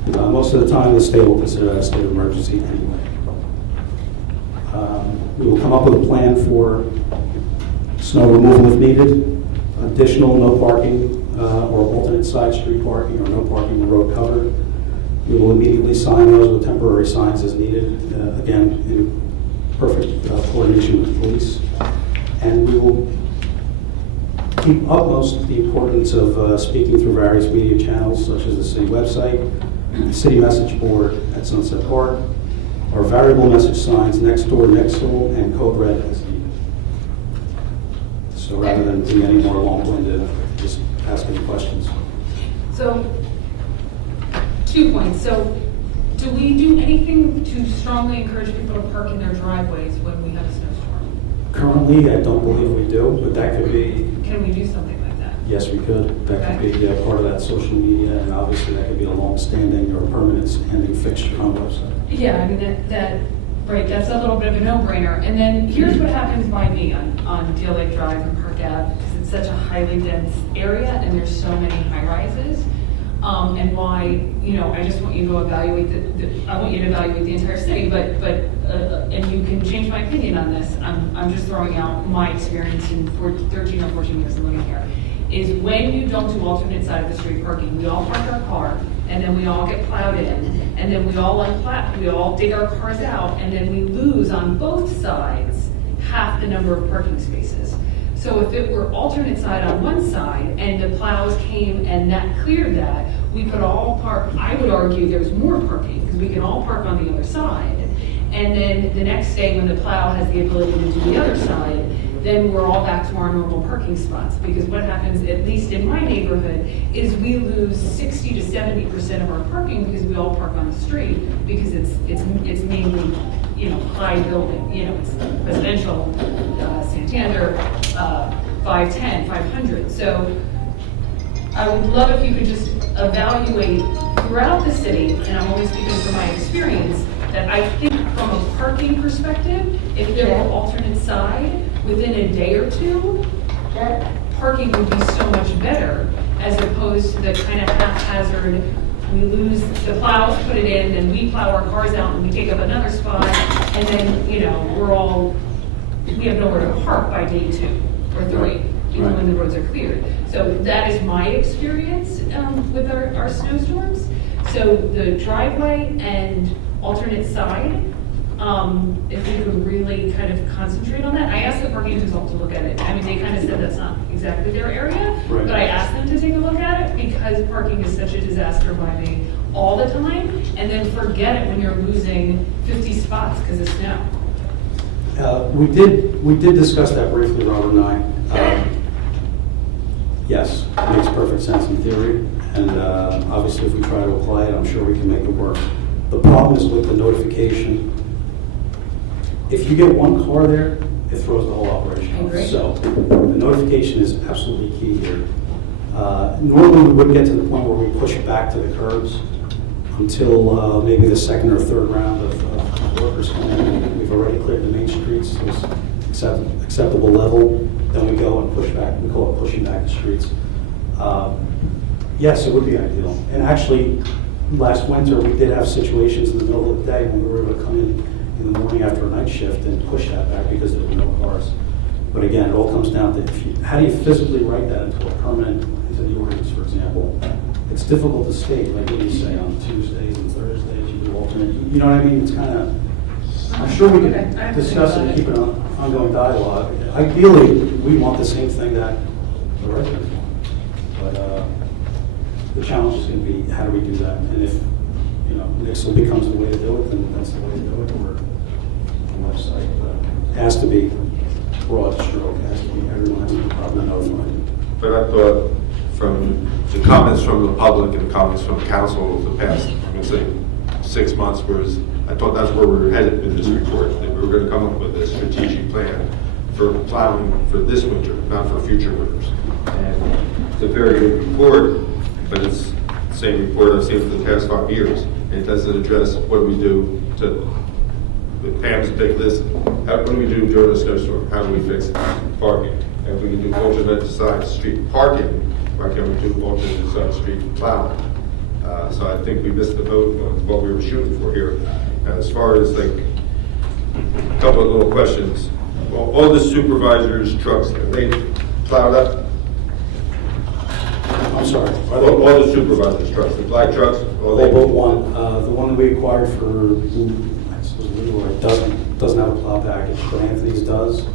most of the time the state will consider that a state of emergency anyway. We will come up with a plan for snow removal if needed, additional no parking or alternate side street parking or no parking on road covered. We will immediately sign those with temporary signs as needed, again, in perfect coordination with police. And we will keep utmost the importance of speaking through various media channels, such as the city website, the city message board at Sunset Park, our variable message signs next door, next door, and code red as needed. So rather than being any more long-winded, just ask any questions. So, 2 points. So, do we do anything to strongly encourage people to park in their driveways when we have a snowstorm? Currently, I don't believe we do, but that could be, Can we do something like that? yes, we could. That could be part of that social media, and obviously that could be a long-standing or permanent standing fixture on the website. Yeah, I mean, right, that's a little bit of a no-brainer. And then here's what happens by me on Deal Lake Drive and Park Ave, because it's such a highly dense area and there's so many high-rises. And why, I just want you to evaluate I want you to evaluate the entire city, but and you can change my opinion on this. I'm just throwing out my experience in 13 or 14 years of living here. Is when you don't do alternate side of the street parking, we all park our car, and then we all get plowed in, and then we all dig our cars out, and then we lose on both sides half the number of parking spaces. So if it were alternate side on one side, and the plows came and that cleared that, we could all park. I would argue there's more parking, because we can all park on the other side. And then the next day, when the plow has the ability to do the other side, then we're all back to our normal parking spots. Because what happens, at least in my neighborhood, is we lose 60 to 70% of our parking because we all park on the street, because it's mainly, high building, it's residential, single 650, they're 510, 500. So I would love if you could just evaluate throughout the city, and I'm only speaking from my experience, that I think from a parking perspective, if there were alternate side, within a day or two, that parking would be so much better, as opposed to the kind of haphazard, we lose the plows, put it in, and we plow our cars out, and we take up another spot, and then, we have nowhere to park by day 2 or 3, even when the roads are cleared. So that is my experience with our snowstorms. So the driveway and alternate side, if we could really kind of concentrate on that. I asked the parking consultant to look at it. I mean, they kind of said that's not exactly their area, Right. but I asked them to take a look at it because parking is such a disaster by me all the time, and then forget it when you're losing 50 spots because of snow. We did discuss that briefly, Robert and I. Yes, it makes perfect sense in theory, and obviously if we try to apply it, I'm sure we can make it work. The problem is with the notification. If you get one car there, it throws the whole operation I agree. off. So the notification is absolutely key here. Normally, we wouldn't get to the point where we push it back to the curbs until maybe the second or third round of workers come in. We've already cleared the main streets to acceptable level. Then we go and push back. We call it pushing back the streets. Yes, it would be ideal. And actually, last winter, we did have situations in the middle of the day when we were able to come in the morning after a night shift and push that back because there were no cars. But again, it all comes down to how do you physically write that into a permanent, into the ordinance, for example? It's difficult to state, like what you say on Tuesdays and Thursdays, you do alternate. You know what I mean? It's kind of, I'm sure we Okay, I can have to discuss it think and about keep an ongoing dialogue. Ideally, we want the same thing that the residents want. But the challenge is going to be how do we do that? And if Nixle becomes the way to do it, then that's the way to do it. Or the website, but it has to be broad stroke. It has to be everyone has to be properly notified. But I thought from the comments from the public and the comments from council over the past, I'm going to say 6 months, whereas I thought that's where we were headed with this report, that we were going to come up with a strategic plan for plowing for this winter, not for future winters. And it's a very good report, but it's the same report I've seen for the past 5 years. It doesn't address what do we do to, with Pam's big list, what do we do during a snowstorm? How do we fix parking? And if we can do alternate side street parking, why can't we do alternate side street plowing? So I think we missed the boat on what we were shooting for here. As far as like a couple of little questions, well, all the supervisors' trucks, are they plowed up? I'm sorry. All the supervisors' trucks, the black trucks, all They they? built one. The one we acquired for, I suppose, Leroy doesn't have a plow package, but Anthony's does.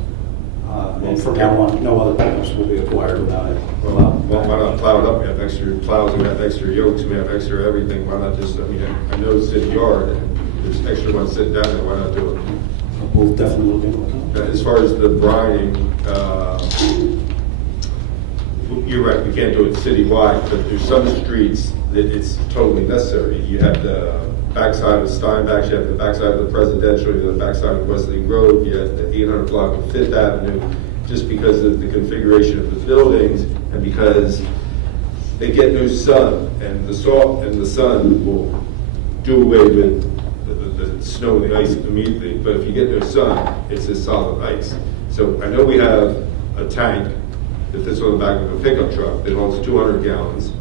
And from now on, no other pickups will be acquired without it. Well, why not plow it up? We have extra plows, we have extra yokes, we have extra everything. Why not just, I mean, I know it's in the yard, and there's extra ones sitting down there, why not do it? We'll definitely look into it. As far as the brining, you're right, we can't do it citywide, but there's some streets that it's totally necessary. You have the backside of Steinbach, you have the backside of the Presidential, you have the backside of Wesley Road, you have the 800 block of Fifth Avenue, just because of the configuration of the buildings and because they get no sun, and the salt and the sun will do away with the snow and the ice immediately, but if you get no sun, it's just solid ice. So I know we have a tank that fits on the back of a pickup truck that holds 200 gallons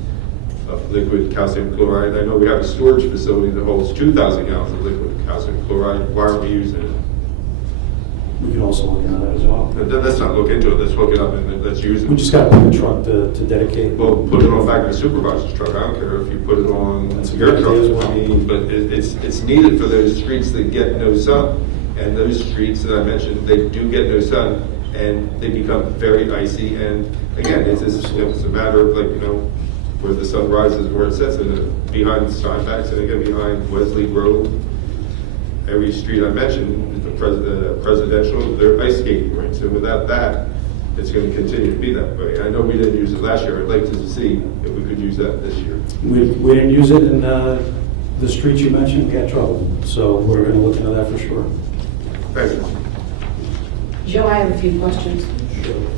of liquid calcium chloride. I know we have a storage facility that holds 2,000 gallons of liquid calcium chloride. Why aren't we using it? We can also look into that as well. Let's not look into it, let's hook it up and let's use We it. just got to pick a truck to dedicate. Well, put it on back of the supervisor's truck, I don't care if you put it on That's a your good truck, idea as well. I mean, but it's needed for those streets that get no sun. And those streets that I mentioned, they do get no sun, and they become very icy, and again, it's a matter of where the sun rises and where it sets, and behind Steinbach's, and again, behind Wesley Grove, every street I mentioned, the Presidential, they're ice skating rinks, and without that, it's going to continue to be that way. I know we didn't use it last year. I'd like to see if we could use that this year. We didn't use it in the streets you mentioned, we had trouble. So we're going to look into that for sure. Thank you. Joe, I have a few questions.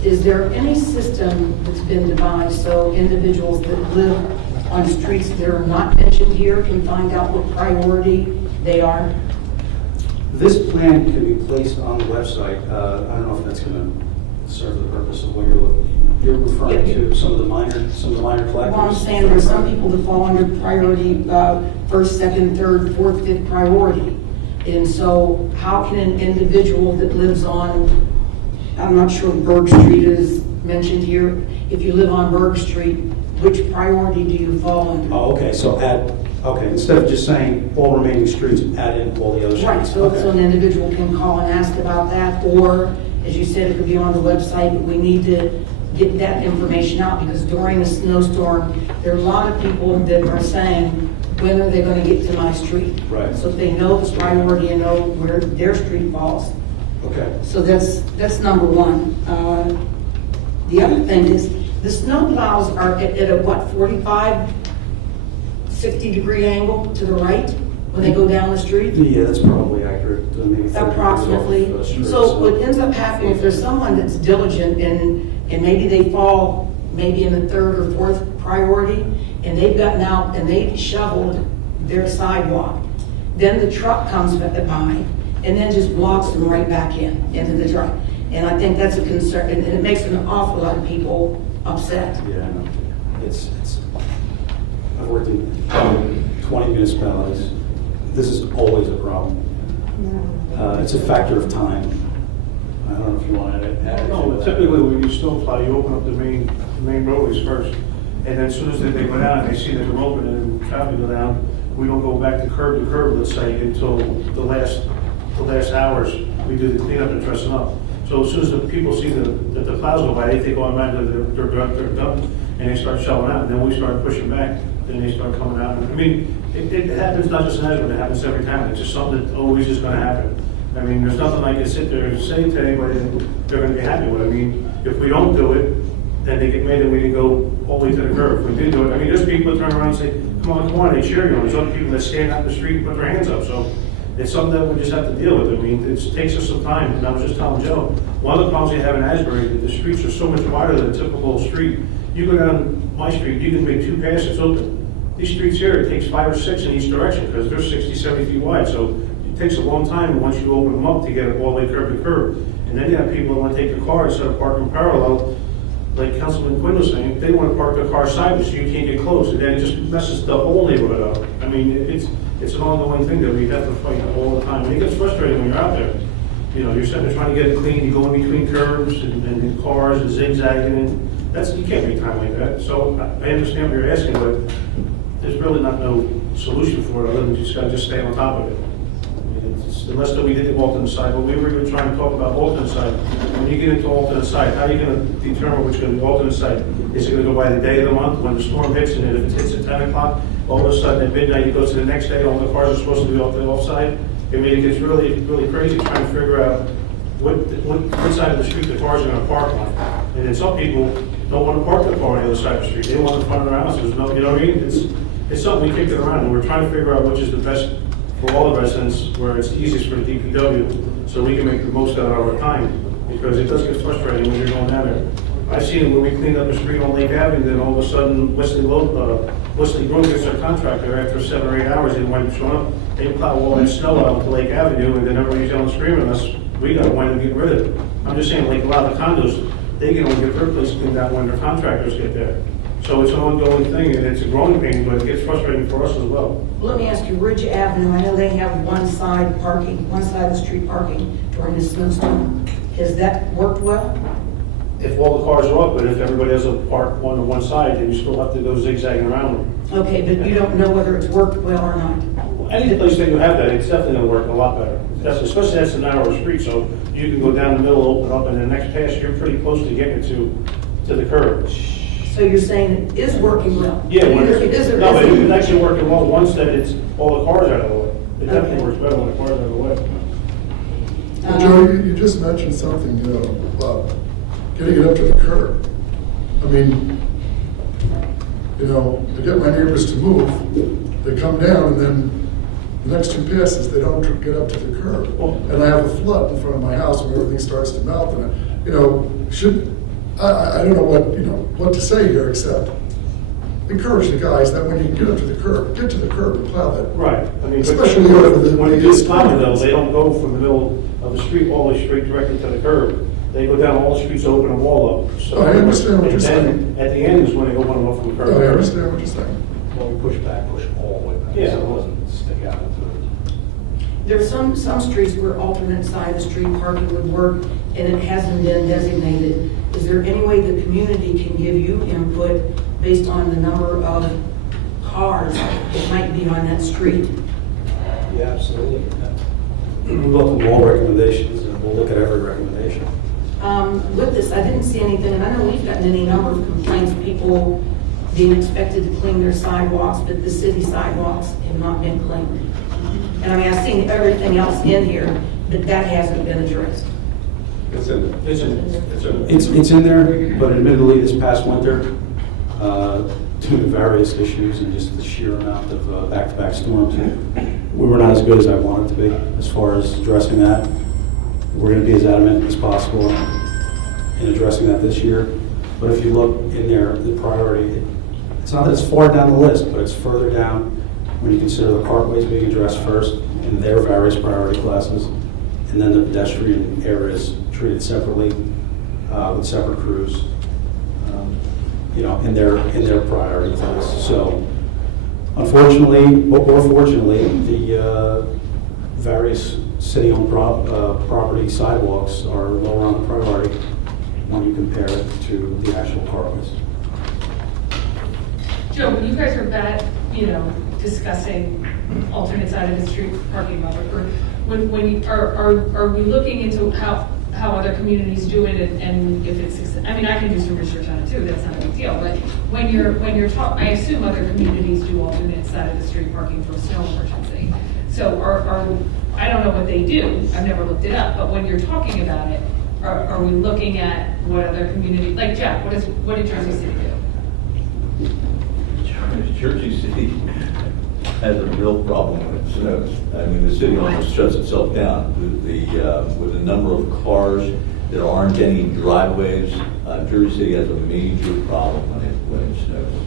Is there any system that's been devised so individuals that live on streets that are not mentioned here can find out what priority they are? This plan can be placed on the website. I don't know if that's going to serve the purpose of what you're referring to, some of the minor collectors. Well, I'm saying there's some people that fall under priority, first, second, third, fourth, fifth priority. And so how can an individual that lives on, I'm not sure Berg Street is mentioned here, if you live on Berg Street, which priority do you fall under? Oh, okay, so instead of just saying all remaining streets, add in all the other streets. Right, so an individual can call and ask about that, or, as you said, it could be on the website, but we need to get that information out, because during a snowstorm, there are a lot of people that are saying, when are they going to get to my street? Right. So if they know the priority and know where their street falls. Okay. So that's number one. The other thing is, the snow plows are at a what, 45, 60-degree angle to the right when they go down the street? Yeah, that's probably accurate. Maybe 30 Approximately. degrees off, street, So what ends up happening, if there's someone that's diligent and maybe they fall maybe in the third or fourth priority, and they've gotten out and they've shoveled their sidewalk, then the truck comes by and then just blocks them right back into the truck. And I think that's a concern, and it makes an awful lot of people upset. Yeah, I know. I've worked in 20 municipalities. This is always a problem. It's a factor of time. I don't know if you want to add No, to but that. typically when you snowplow, you open up the main roadways first. And then as soon as they go down and they see that they're open and traffic go down, we don't go back to curb, let's say, until the last hours. We do the cleanup and dressing up. So as soon as the people see that the plows go by, they think automatically they're done, and they start shoveling out, and then we start pushing back, then they start coming out. I mean, it happens not just in Asbury, it happens every time. It's just something that always is going to happen. I mean, there's nothing I can sit there and say to anybody that they're going to be happy with. I mean, if we don't do it, then they get mad that we didn't go all the way to the curb. If we did do it, I mean, there's people that turn around and say, come on, they cheer you on. There's other people that stand out in the street and put their hands up. So it's something that we just have to deal with. I mean, it takes us some time. And I was just telling Joe, one of the problems you have in Asbury, the streets are so much wider than a typical street. You go down my street, you can make 2 passes open. These streets here, it takes 5 or 6 in each direction because they're 60, 70 feet wide. So it takes a long time once you open them up to get it all the way curb to curb. And then you have people that want to take their car instead of parking parallel, like Councilman Quinn was saying, they want to park their car sideways so you can't get close. And then it just messes the whole neighborhood up. I mean, it's an ongoing thing that we have to fight all the time. And it gets frustrating when you're out there. You know, you're sitting there trying to get it clean, you go in between curbs and cars and zigzagging, and you can't make time like that. So I understand what you're asking, but there's really no solution for it other than you just got to just stay on top of it. I mean, unless that we did the alternate side, but we were even trying to talk about alternate side. When you get into alternate side, how are you going to determine which is going to be alternate side? Is it going to go by the day of the month when the storm hits, and if it hits at 10 o'clock, all of a sudden at midnight you go to the next day, all the cars are supposed to be off the offside? I mean, it gets really, really crazy trying to figure out what side of the street the cars are going to park on. And then some people don't want to park their car on the other side of the street. They want in front of their house. There's no, you know what I mean? It's something we kick it around, and we're trying to figure out which is the best for all the residents, where it's easiest for the DPW, so we can make the most out of our time, because it does get frustrating when you're going down there. I've seen it where we cleaned up the street on Lake Avenue, then all of a sudden Wesley Grove gets their contractor after 7 or 8 hours, they wind up showing up, they plow all that snow out to Lake Avenue, and then everybody's yelling and screaming at us. We got to wind up getting rid of it. I'm just saying, like a lot of the condos, they can only get their place cleaned out when their contractors get there. So it's an ongoing thing, and it's a growing pain, but it gets frustrating for us as well. Let me ask you, Ridge Avenue, I know they have one side of the street parking during the snowstorm. Has that worked well? If all the cars are up, but if everybody has a park on one side, then you still have to go zigzagging around them. Okay, but you don't know whether it's worked well or not. Any place that you have that, it's definitely going to work a lot better. Especially that's a narrower street, so you can go down the middle, open up, and the next pass, you're pretty close to getting it to the curb. So you're saying it is working well? Yeah, Either it is or no, but isn't. it's actually working well once that it's all the cars out of the way. It definitely works better when the cars are out of the way. Joe, you just mentioned something, about getting it up to the curb. I mean, to get my neighbors to move, they come down and then The next two passes, they don't get up to the curb. And I have a flood in front of my house when everything starts to melt, and, I don't know what to say here, except encourage the guys that when you get up to the curb and plow that. Right. I mean, Especially over the. when it gets plowed though, they don't go from the middle of the street all the way straight directly to the curb. They go down all the streets, open them all up. So I understand what you're and then saying. At the end is when they open them up from the curb. I understand what you're saying. When we push back, push all the way back. Yeah. So it doesn't stick out into it. There are some streets where alternate side of the street parking would work, and it hasn't been designated. Is there any way the community can give you input based on the number of cars that might be on that street? Yeah, absolutely. We welcome all recommendations, and we'll look at every recommendation. With this, I didn't see anything, and I know we've gotten any number of complaints, people being expected to clean their sidewalks, but the city sidewalks have not been cleaned. And I mean, I've seen everything else in here, but that hasn't been addressed. It's in there. It's in- It's in there. It's in there, but admittedly, this past winter, due to various issues and just the sheer amount of back-to-back storms, we were not as good as I wanted to be as far as addressing that. We're going to be as adamant as possible in addressing that this year. But if you look in there, the priority, it's not that it's far down the list, but it's further down when you consider the cartways being addressed first in their various priority classes, and then the pedestrian areas treated separately with separate crews, in their priority class. So, unfortunately, or fortunately, the various city-owned property sidewalks are lower on the priority when you compare it to the actual cartways. Joe, when you guys are back, discussing alternate side of the street parking lot, or are we looking into how other communities do it and if it's, I mean, I can do some research on it too, that's not a big deal, but when you're talking, I assume other communities do alternate side of the street parking for snow emergency. So I don't know what they do, I've never looked it up, but when you're talking about it, are we looking at what other community, like Jack, what did Jersey City do? Jersey City has a real problem when it snows. I mean, the city almost shuts itself down. With the number of cars, there aren't any driveways. Jersey City has a major problem when it snows.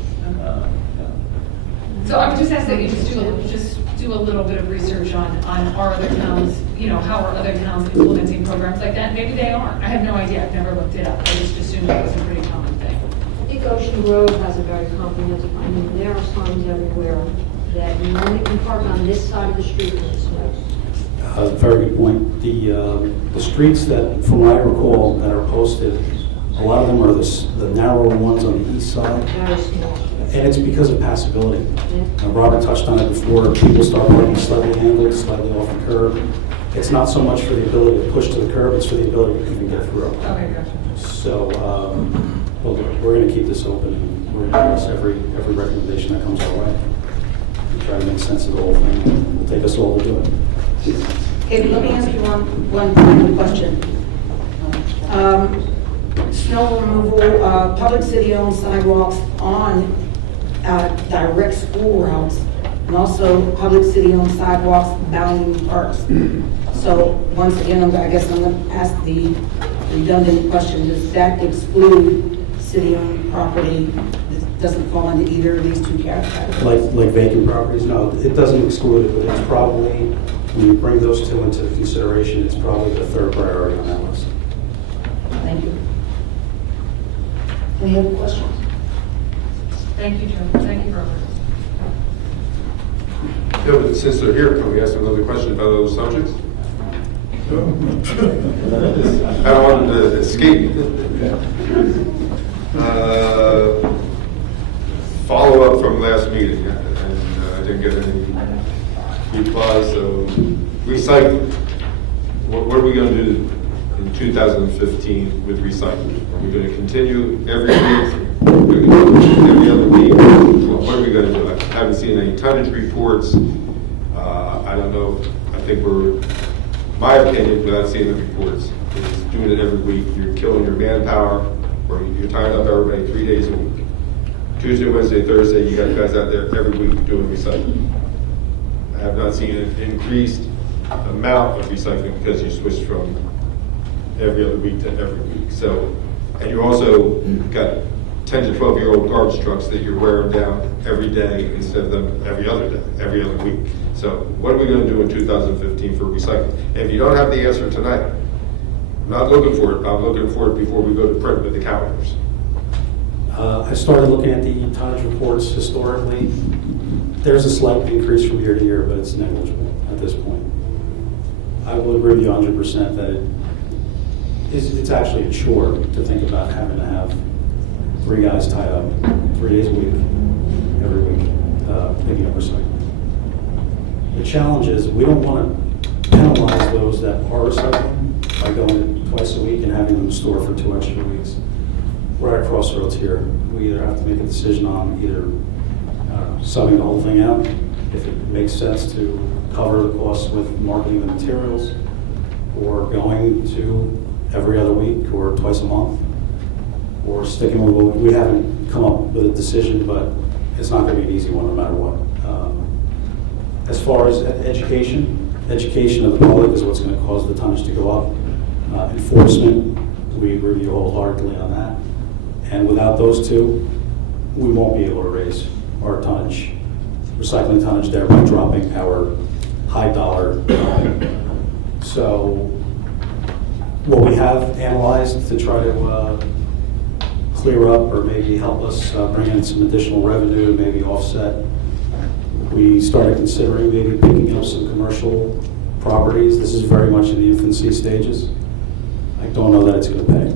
So I would just ask that you just do a little bit of research on are other towns, how are other towns implementing programs like that? Maybe they aren't. I have no idea. I've never looked it up. I just assumed it was a pretty common thing. I think Ocean Road has a very comprehensive, I mean, there are signs everywhere that you only can park on this side of the street when it snows. Very good point. The streets that, from what I recall, that are posted, a lot of them are the narrower ones on the east side. Very small. And it's because of passability. Yeah. Robert touched on it before. People start parking slightly angled, slightly off the curb. It's not so much for the ability to push to the curb, it's for the ability to even get through. Okay, gotcha. So, well, we're going to keep this open, and we're going to address every recommendation that comes our way. And try to make sense of the whole thing. It'll take us all to do it. Okay, let me ask you one final question. Snow removal, public city-owned sidewalks on direct school routes, and also public city-owned sidewalks bounding parks. So once again, I guess I'm going to ask the redundant question: does that exclude city-owned property that doesn't fall into either of these two categories? Like vacant properties? No, it doesn't exclude it, but it's probably, when you bring those two into consideration, it's probably the third priority on that list. Thank you. Any other questions? Thank you, Joe. Thank you, Robert. Yeah, but since they're here, can we ask another question about those subjects? I don't want them to escape. Follow up from last meeting, and I didn't get any replies. So, recycling. What are we going to do in 2015 with recycling? Are we going to continue every week? Every other week? What are we going to do? I haven't seen any tonnage reports. I don't know. I think my opinion, without seeing the reports, is doing it every week. You're killing your manpower, or you're tying up everybody 3 days a week. Tuesday, Wednesday, Thursday, you got guys out there every week doing recycling. have not seen an increased amount of recycling because you switched from every other week to every week. So, and you also got 10 to 12-year-old garbage trucks that you're wearing down every day instead of them every other day, every other week. So what are we going to do in 2015 for recycling? And if you don't have the answer tonight, I'm not looking for it. I'm looking for it before we go to print with the calendars. I started looking at the tonnage reports historically. There's a slight increase from year to year, but it's negligible at this point. I will agree with you 100% that it's actually a chore to think about having to have 3 guys tied up 3 days a week, every week, picking up recycling. The challenge is we don't want to penalize those that are recycling by going twice a week and having them store for 2 extra weeks. We're at a crossroads here. We either have to make a decision on either subbing the whole thing out, if it makes sense to cover the costs with marketing the materials, or going to every other week or twice a month, or sticking with what we haven't come up with a decision, but it's not going to be an easy one no matter what. As far as education of the public is what's going to cause the tonnage to go up. Enforcement, we agree with you wholeheartedly on that. And without those two, we won't be able to raise our tonnage, recycling tonnage, thereby dropping our high dollar. So what we have analyzed to try to clear up or maybe help us bring in some additional revenue, maybe offset, we started considering maybe picking up some commercial properties. This is very much in the infancy stages. I don't know that it's going to pay.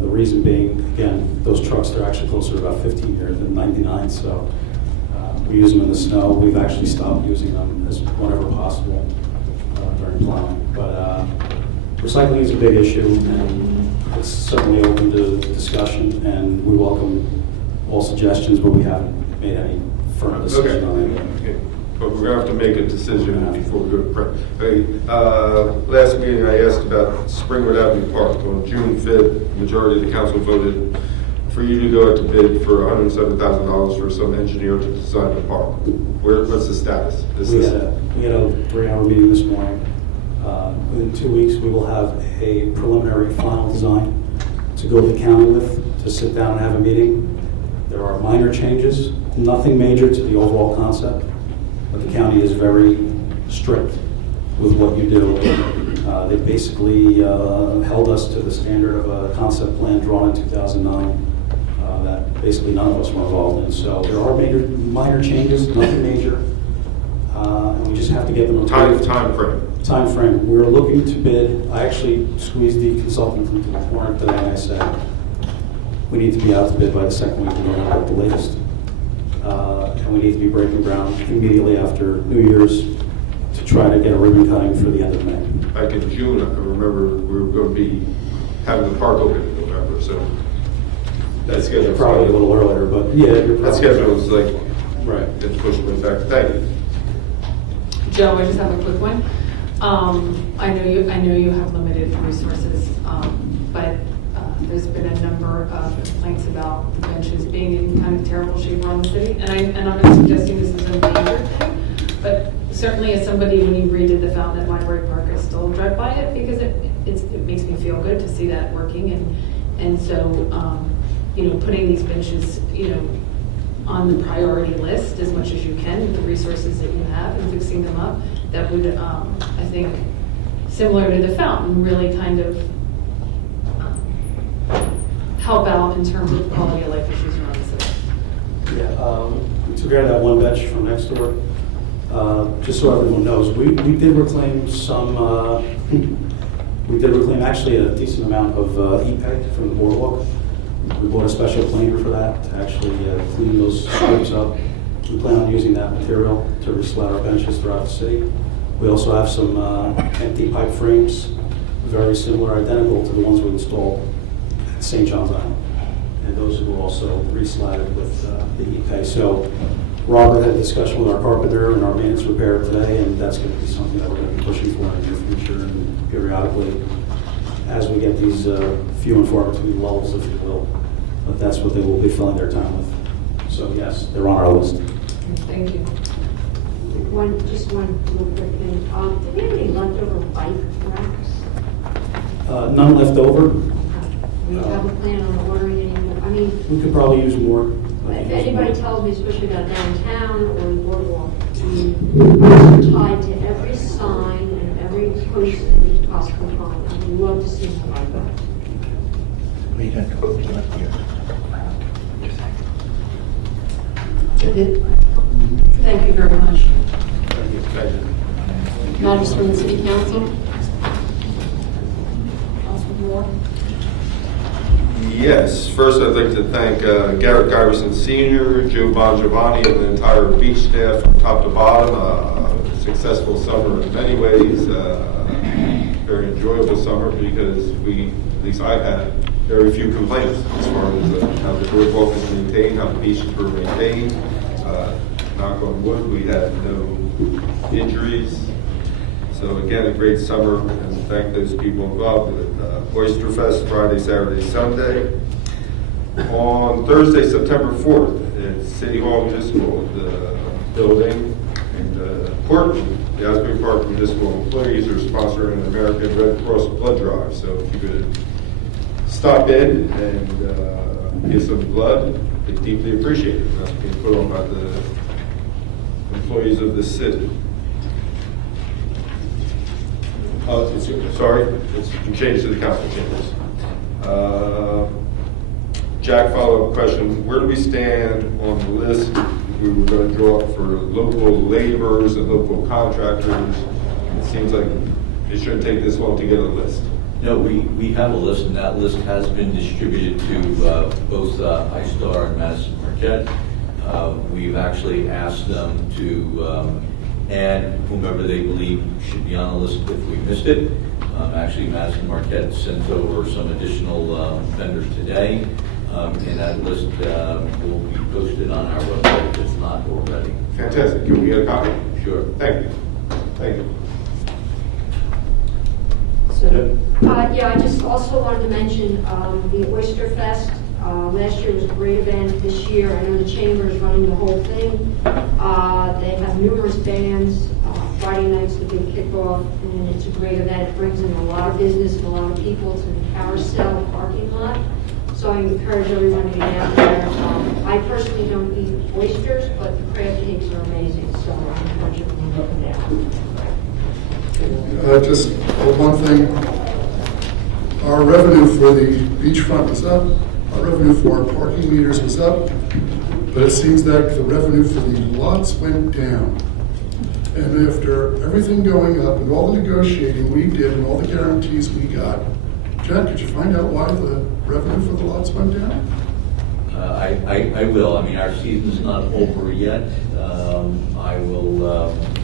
The reason being, again, those trucks, they're actually closer to about 15 years than 99, so we use them in the snow. We've actually stopped using them as whenever possible during plowing. But recycling is a big issue, and it's certainly open to discussion, and we welcome all suggestions, but we haven't made any firm decision on it. Okay. But we're going to have to make a decision before we go to print. Okay. Last meeting I asked about Springwood Avenue Park. On June 5th, the majority of the council voted for you to go out to bid for $107,000 for some engineer to design the park. What's the status? We had a 3-hour meeting this morning. Within 2 weeks, we will have a preliminary final design to go to the county with, to sit down and have a meeting. There are minor changes, nothing major to the overall concept, but the county is very strict with what you do. They basically held us to the standard of a concept plan drawn in 2009 that basically none of us were involved in. So there are minor changes, nothing major, and we just have to get them approved. Time frame. Time frame. We were looking to bid. I actually squeezed the consultant into the corner today, and I said, we need to be out to bid by the second week of November at the latest. And we need to be breaking ground immediately after New Year's to try to get a ribbon cutting for the end of May. Back in June, I remember we were going to be having the park open in November, so that schedule Probably a little earlier, but yeah. That schedule was like, right. It's pushed way back. Thank you. Joe, I just have a quick one. I know you have limited resources, but there's been a number of complaints about the benches being in kind of terrible shape around the city. And I'm not suggesting this is a major thing, but certainly as somebody, when you redid the fountain at Library Park, I still drive by it because it makes me feel good to see that working. And so, putting these benches, on the priority list as much as you can with the resources that you have and fixing them up, that would, I think, similar to the fountain, really kind of help out in terms of quality of life issues around the city. Yeah, we took care of that one bench from next door. Just so everyone knows, we did reclaim some, we did reclaim actually a decent amount of e-peg from the boardwalk. We bought a special planer for that to actually clean those strips up. We plan on using that material to reslat our benches throughout the city. We also have some empty pipe frames, very similar, identical to the ones we installed at St. John's Island. And those were also reslatted with the e-peg. So Robert had a discussion with our carpenter and our maintenance repair today, and that's going to be something that we're going to be pushing for in the near future and periodically as we get these few and far between lulls, if you will. But that's what they will be filling their time with. So yes, they're on our list. Thank you. just one real quick thing. Do we have any leftover bike racks? None left over. Do we have a plan on ordering any more? I mean, We could probably use more. if anybody tells me, especially about downtown or the boardwalk, they're tied to every sign and every post that we could possibly find. I would love to see more like that. Thank you very much. Matters from the city council. Councilman Moore? Yes, first I'd like to thank Garrett Giverson Sr., Joe Bongiovanni, and the entire beach staff from top to bottom. Successful summer in many ways. Very enjoyable summer because at least I've had very few complaints as far as how the boardwalk is maintained, how the beaches were maintained. Knock on wood, we had no injuries. So again, a great summer, and thank those people involved with it. Oyster Fest, Friday, Saturday, Sunday. On Thursday, September 4th, at City Hall Municipal, the building in Portland, the Asbury Park Municipal employees are sponsoring an American Red Cross blood drive. So if you could stop in and give some blood, they deeply appreciate it. That's being put on by the employees of the city. Sorry, you can change to the council chambers. Jack, follow-up question. Where do we stand on the list we were going to draw up for local laborers and local contractors? It seems like it shouldn't take this long to get a list. No, we have a list, and that list has been distributed to both iStar and Madison Marquette. We've actually asked them to add whomever they believe should be on the list if we missed it. Actually, Madison Marquette sent over some additional vendors today, and that list will be posted on our website if it's not already. Fantastic. Can we get a copy? Sure. Thank you. Thank you. So, yeah, I just also wanted to mention the Oyster Fest. Last year was a great event. This year, I know the chamber is running the whole thing. They have numerous bands. Friday night's the big kickoff, and it's a great event. It brings in a lot of business and a lot of people to the carousel parking lot. So I encourage everyone to get out there. I personally don't eat oysters, but the crab cakes are amazing, so I encourage everyone to go down. Just one thing, our revenue for the beachfront was up, our revenue for our parking meters was up, but it seems that the revenue for the lots went down. And after everything going up and all the negotiating we did and all the guarantees we got, Jack, could you find out why the revenue for the lots went down? I will. I mean, our season's not over yet. I will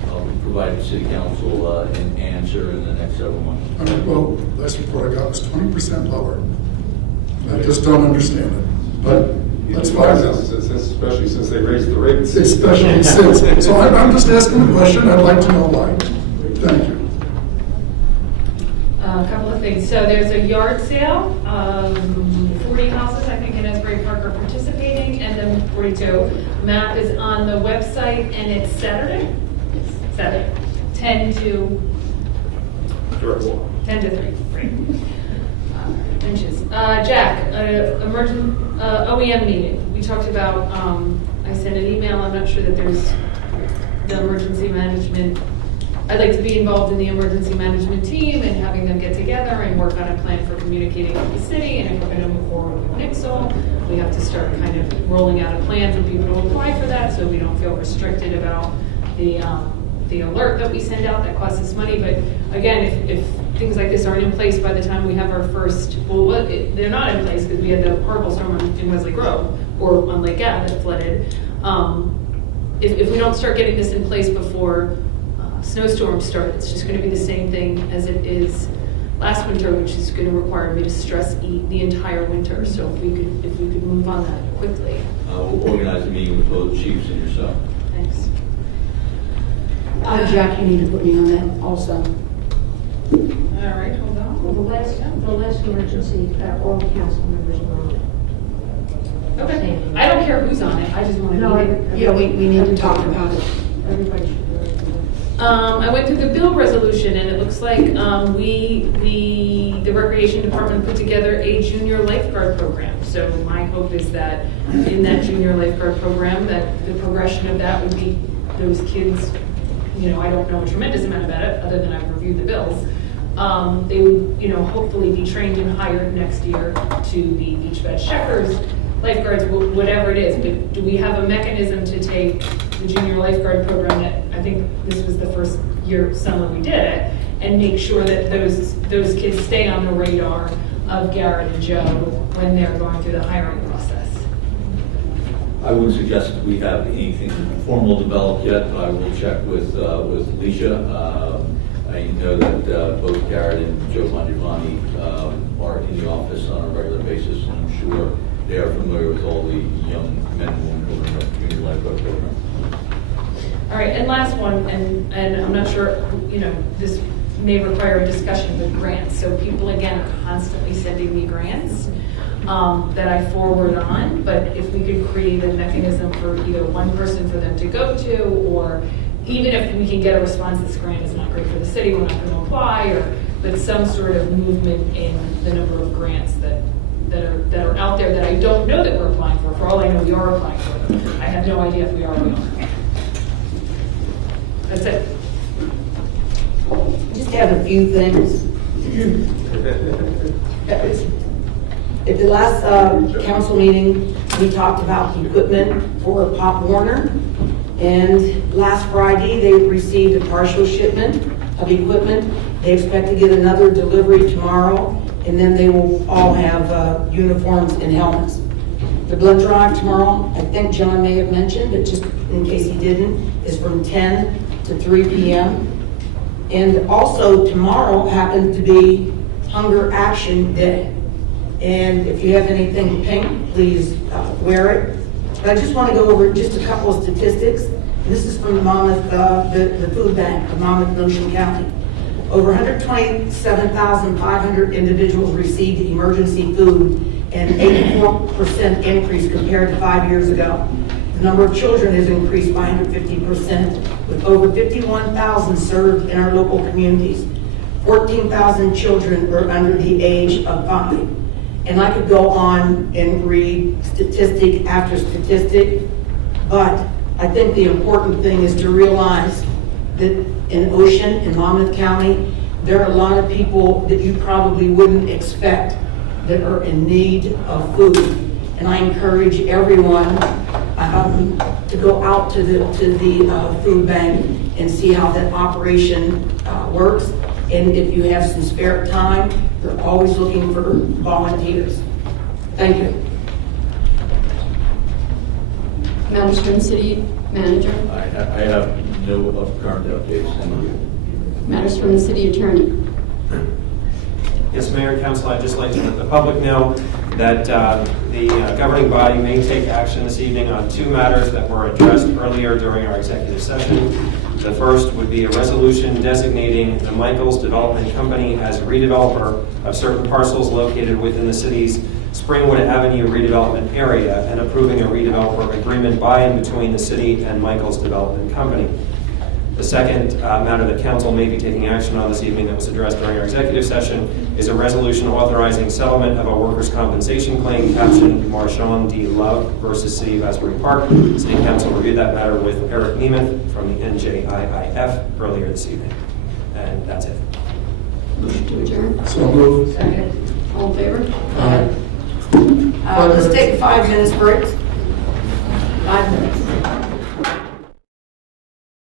I'll provide the city council an answer in the next several months. Well, last report I got was 20% lower. I just don't understand it, but that's fine. Especially since they raised the rates. Especially since. So I'm just asking the question. I'd like to know why. Thank you. A couple of things. So there's a yard sale. 40 houses, I think, in Asbury Park are participating, and then 42. Map is on the website, and it's Saturday? Saturday. 10 to 3. Great. Inches. Jack, emergent OEM meeting. We talked about, I sent an email. I'm not sure that there's the emergency management. I'd like to be involved in the emergency management team and having them get together and work on a plan for communicating with the city. And if we're going to move forward with Nixle, we have to start kind of rolling out a plan for people to apply for that, so we don't feel restricted about the alert that we send out that costs us money. But again, if things like this aren't in place by the time we have our first, they're not in place because we had the horrible storm in Wesley Grove or on Lake Ave that flooded. If we don't start getting this in place before snowstorms start, it's just going to be the same thing as it is last winter, which is going to require me to stress eat the entire winter. So if we could move on that quickly. We'll organize a meeting with both chiefs and yourself. Thanks. Jack, you need to put me on that also. All right, hold on. Well, the last emergency, all council members were on it. Okay. I don't care who's on it. I just want to. No, Yeah, we need to talk about it. Everybody should be able to do it. I went through the bill resolution, and it looks like the Recreation Department put together a junior lifeguard program. So my hope is that in that junior lifeguard program, that the progression of that would be those kids, I don't know a tremendous amount about it, other than I've reviewed the bills. They would, hopefully be trained and hired next year to be beach badge checkers, lifeguards, whatever it is. But do we have a mechanism to take the junior lifeguard program that, I think this was the first summer we did it, and make sure that those kids stay on the radar of Garrett and Joe when they're going through the hiring process? I wouldn't suggest that we have anything formal developed yet, but I will check with Alicia. I know that both Garrett and Joe Mangiavani are in the office on a regular basis, and I'm sure they are familiar with all the young men and women who are in the junior lifeguard program. All right, and last one, and I'm not sure, this may require a discussion with grants. So people, again, are constantly sending me grants that I forward on, but if we could create a mechanism for either one person for them to go to, or even if we can get a response, this grant is not great for the city, we're not going to apply, but some sort of movement in the number of grants that are out there that I don't know that we're applying for. For all I know, we are applying for them. I have no idea if we are or we aren't. That's it. Just have a few things. At the last council meeting, we talked about equipment for Pop Warner. And last Friday, they received a partial shipment of equipment. They expect to get another delivery tomorrow, and then they will all have uniforms and helmets. The blood drive tomorrow, I think John may have mentioned, but just in case he didn't, is from 10 to 3 p.m. And also tomorrow happens to be Hunger Action Day. And if you have anything pink, please wear it. But I just want to go over just a couple of statistics. This is from the Monmouth, the food bank of Monmouth and Ocean County. Over 127,500 individuals received emergency food, and 84% increase compared to 5 years ago. The number of children has increased by 150%, with over 51,000 served in our local communities. 14,000 children are under the age of 5. And I could go on and read statistic after statistic, but I think the important thing is to realize that in Ocean, in Monmouth County, there are a lot of people that you probably wouldn't expect that are in need of food. And I encourage everyone to go out to the food bank and see how that operation works. And if you have some spare time, they're always looking for volunteers. Thank you. Matters from the city manager. I have no current updates. Matters from the city attorney. Yes, Mayor, Council, I'd just like to let the public know that the governing body may take action this evening on two matters that were addressed earlier during our executive session. The first would be a resolution designating the Michaels Development Company as redeveloper of certain parcels located within the city's Springwood Avenue redevelopment area and approving a redeveloper agreement by and between the city and Michaels Development Company. The second matter that council may be taking action on this evening that was addressed during our executive session is a resolution authorizing settlement of a workers' compensation claim captioned Marshawn D. Love versus City of Asbury Park. City Council reviewed that matter with Eric Nemeth from the NJIIF earlier this evening. And that's it. Motion to adjourn. So moved. Second. All in favor? Aye. Let's take a 5 minutes break. 5 minutes.